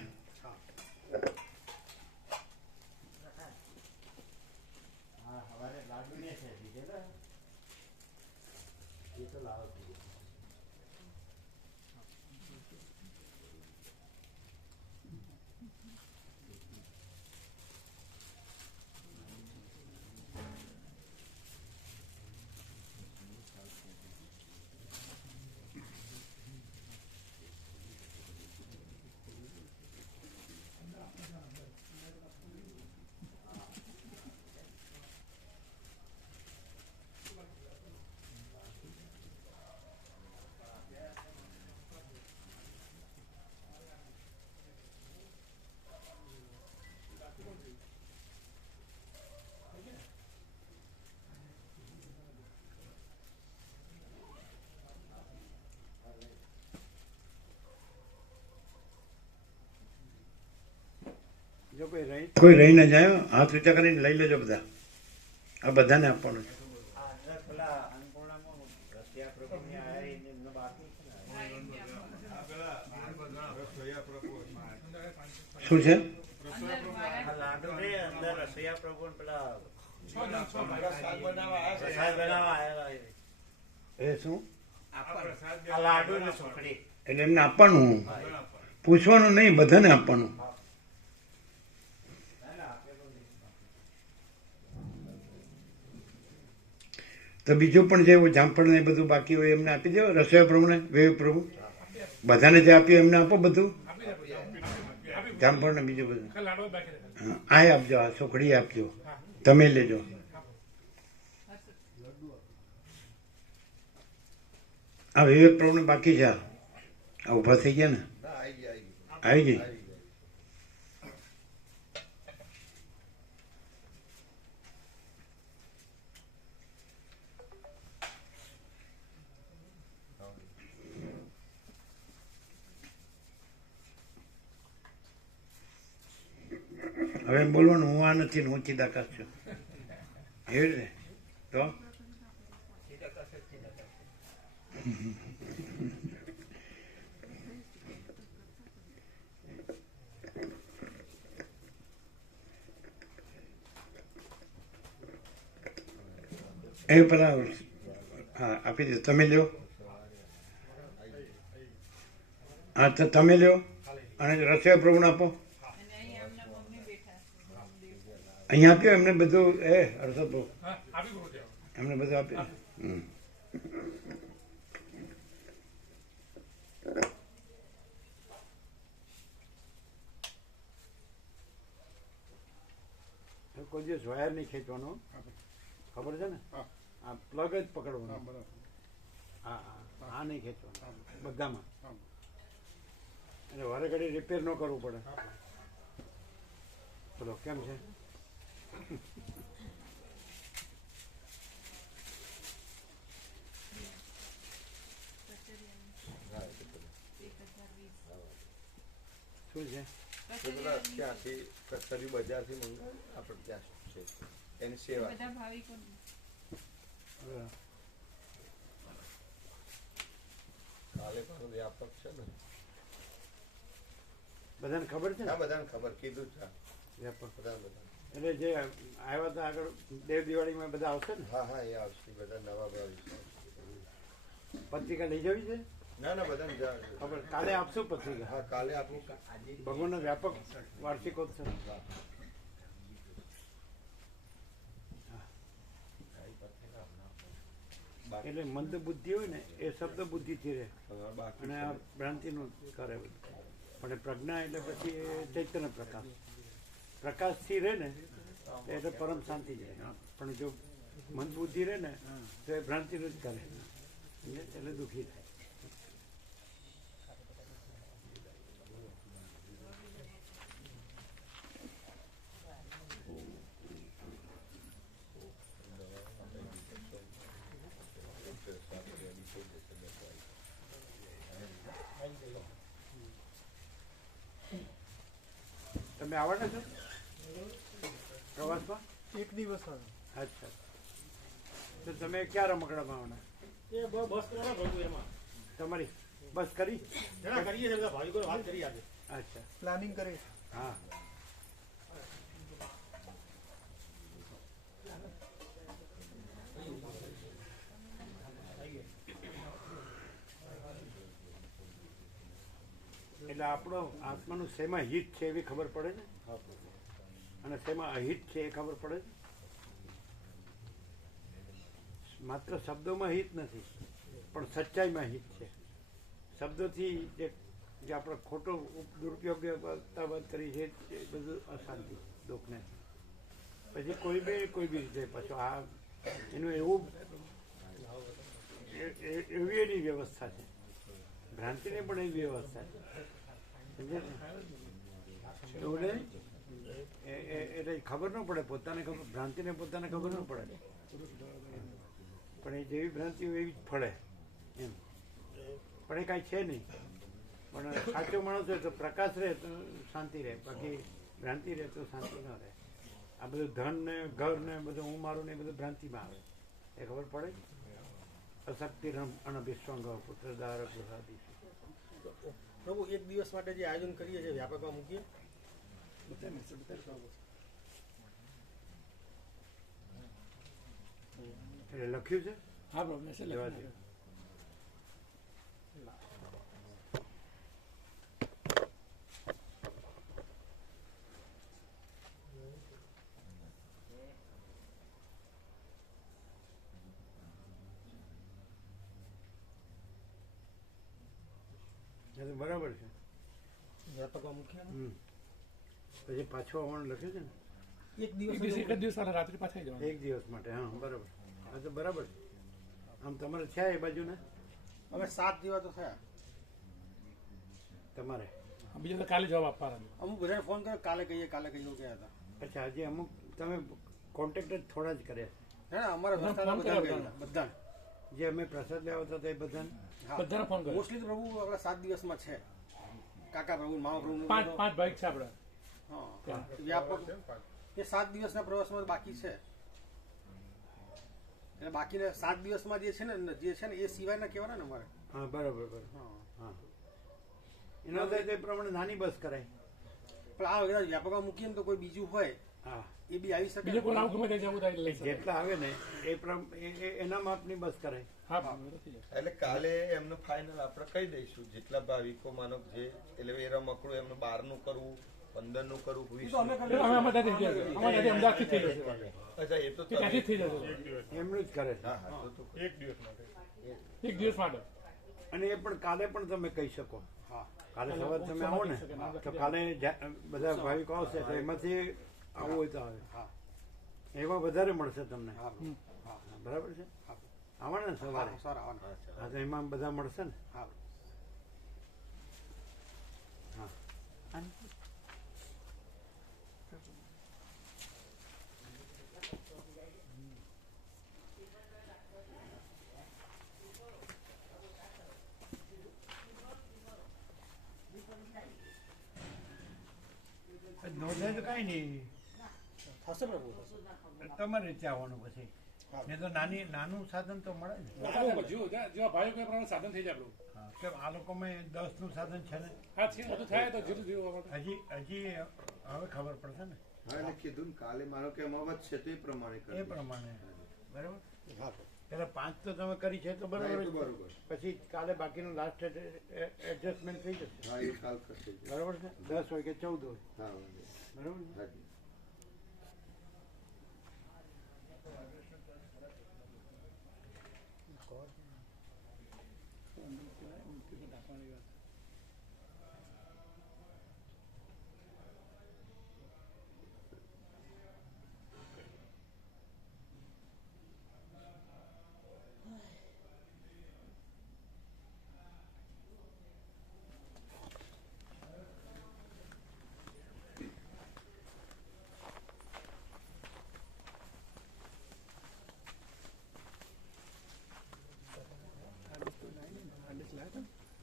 જો કોઈ રહી ના જાય. હાથ ઊંચા કરીને લઈ લેજો બધા. આ બધાને આપવાનું છે. પેલા અન્નપૂર્ણામાં રસિયા પ્રભુની આયારી એમનો બાકી છે ને. શું છે? આ લાડુ રે અંદર રસિયા પ્રભુ ને પેલા પ્રસાદ બનાવવા આયેલા છે. એ શું? આ લાડુ ને સુખડી. એટલે એમને આપવાનું. પૂછવાનું નહીં, બધાને આપવાનું. તો બીજું પણ જે જામફળ ને બધું બાકી હોય એમને આપી દો. રસોઈ પ્રભુને વેવ પ્રભુ બધાને જે આપ્યું એમને આપો બધું. જામફળ ને બીજું બધું લાડવા બાકી રહ્યા. હા, આ આપજો. આ સુખડી આપજો. તમે લેજો. આ વિવેક પ્રભુ બાકી છે. આ ઉભા થઈ ગયા ને? આવી ગઈ. હવે એમ બોલવાનું હું આ નથી ને હું ચિદાકાશ છું એવી રીતે તો એ પેલા હા આપી દે તમે લ્યો હા તો તમે લ્યો અને રસોઈ પ્રભુને આપો અહીંયા આપ્યો એમને બધું એ હર્ષદ પ્રભુ એમને બધું આપ્યું કોઈ દિવસ વાયર નહીં ખેંચવાનો ખબર છે ને આ પ્લગ જ પકડવાનો હા હા નહીં ખેંચવાનું બધામાં અને વારે ઘડી રિપેર ન કરવું પડે ચલો કેમ છે શું છે ક્યાંથી કચરી બજારથી મંગાવ્યું આપણે ત્યાં છે એની સેવા કાલે પણ વ્યાપક છે ને બધાને ખબર છે ને હા બધાને ખબર કીધું છે વ્યાપક બધા એટલે જે આવ્યા હતા આગળ દેવ દિવાળીમાં બધા આવશે ને હા હા એ આવશે બધા નવા ભાવી પત્રિકા લઈ જવી છે ના ના બધાને ખબર કાલે આપશું પત્રિકા હા કાલે આપણું ભગવાનનો વ્યાપક વાર્ષિકોત્સવ એટલે મંદ બુદ્ધિ હોય ને એ શબ્દ બુદ્ધિથી રહે અને આ ભ્રાંતિનું કરે બધું પણ પ્રજ્ઞા એટલે પછી એ ચૈતન્ય પ્રકાશથી રહે ને એટલે પરમ શાંતિ જાય પણ જો મંદ બુદ્ધિ રહે ને તો એ ભ્રાંતિનું જ કરે એટલે દુઃખી થાય તમે આવવાના છો પ્રવાસમાં એક દિવસ અચ્છા તો તમે ક્યાં રમકડામાં આવવાના બસ કરવાના એમાં તમારી બસ કરી કરીએ છીએ ભાવિકો વાત કરી આજે અચ્છા પ્લાનિંગ કરે હા એટલે આપણો આત્માનું શેમાં હિત છે એવી ખબર પડે છે અને શેમાં અહિત છે એ ખબર પડે છે માત્ર શબ્દોમાં હિત નથી પણ સચ્ચાઈમાં હિત છે શબ્દોથી જે આપણે ખોટો દુરુપયોગ કરી છે એ બધું અશાંતિ દુઃખને પછી કોઈ બી રીતે પાછું આ એનું એવું એવી એની વ્યવસ્થા છે ભ્રાંતિની પણ એવી વ્યવસ્થા છે એટલે ખબર ન પડે પોતાને ખબર ભ્રાંતિને પોતાને ખબર ન પડે પણ એ જેવી ભ્રાંતિ હોય એવી જ ફળે એમ પણ એ કાંઈ છે નહીં પણ સાચો માણસ હોય તો પ્રકાશ રહે તો શાંતિ રહે બાકી ભ્રાંતિ રહે તો શાંતિ ન રહે આ બધું ધન ને ઘર ને બધું હું મારું ને એ બધું ભ્રાંતિમાં આવે એ ખબર પડે અશક્તિ અનભિસ્વંગ પુત્ર ધારક પ્રસાદી પ્રભુ એક દિવસ માટે જે આયોજન કરીએ છીએ વ્યાપકમાં મૂકીએ એટલે લખ્યું છે હા પ્રભુ મેસેજ લેવા દે. બરાબર છે વ્યાપકમાં મૂકીએ પછી પાછું આવવાનું લખ્યું છે ને એક દિવસ રાત્રે પાછા જવાનું એક દિવસ માટે હા બરાબર હા તો બરાબર છે આમ તમારે છે એ બાજુ ને હવે 7 દિવસ તો થયા તમારે બીજા તો કાલે જવાબ આપવાના અમુક બધાને ફોન કર્યો કાલે કહીએ ગયા હતા અચ્છા હજી અમુક તમે કોન્ટેક્ટ જ થોડા જ કર્યા હા અમારા વિસ્તારના બધા જે અમે પ્રસાદ લેવા હતા એ બધાને બધાને ફોન કર્યો મોસ્ટલી તો પ્રભુ આપણા 7 દિવસમાં છે કાકા પ્રભુ મામા પ્રભુ 5 બાઈક છે આપણે હા વ્યાપક એ 7 દિવસના પ્રવાસમાં બાકી છે એટલે બાકીના 7 દિવસમાં જે છે ને એ સિવાયના કહેવાના ને અમારે હા બરાબર બરાબર હા હા એના થાય તે પ્રમાણે નાની બસ કરાય. પણ આ બધા વ્યાપકમાં મૂકીએ ને તો કોઈ બીજું હોય હા એ બી આવી શકે બીજે કોઈ આવું ગમે તે જવું થાય એટલે લઈ શકે. જેટલા આવે ને એના માપની બસ કરાય. હા બરાબર. એટલે કાલે એમનું ફાઇનલ આપણે કહી દઈશું જેટલા ભાવિકો માનો જે એટલે એ રમકડું એમનું 12નું કરવું 15નું કરવું 20નું. અમે અમારા ત્યાંથી થઈ જશે. અમારા ત્યાંથી અમદાવાદથી થઈ જશે. અચ્છા એ તો એ ત્યાંથી જ થઈ જશે. એમનું જ કરે છે. હા હા તો એક દિવસ માટે. અને એ પણ કાલે પણ તમે કહી શકો. હા કાલે સવારે તમે આવો ને તો કાલે બધા ભાવિકો આવશે તો એમાંથી આવું હોય તો આવે. હા એમાં વધારે મળશે તમને. હા હા બરાબર છે. હા આવવાના ને સવારે સર આવવાના હા તો એમાં બધા મળશે ને. હા હા નોંધાય તો કઈ નહીં થશે પ્રભુ થશે તમારે રીતે આવવાનું પછી નહીં તો નાનું સાધન તો મળે ને. જેવા ભાઈ કોઈ પ્રમાણે સાધન થઈ જાય આપણું. હા કેમ આ લોકોમાં 10નું સાધન છે ને. હા છે બધું થાય તો ધીરે ધીરે હજી હવે ખબર પડશે ને હા એટલે કીધું ને કાલે મારો કે અમાવત છે તો એ પ્રમાણે એ કરવું. પ્રમાણે બરાબર. હા પેલા 5 તો તમે કરી છે તો હા, એ બરાબર તો જ. બરોબર. પછી કાલે બાકીનું લાસ્ટ એડજસ્ટમેન્ટ થઈ જશે. હા એ કાલ કરશે બરાબર છે. 10 હોય કે 14 હોય હા વાંધો. બરાબર છે. હાજી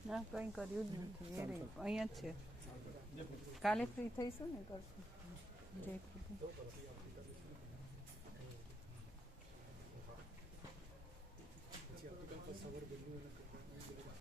ના કંઈ કર્યું જ નથી એ રહ્યું અહીંયા જ છે કાલે ફ્રી થઈશું ને કરશું જય કૃષ્ણ.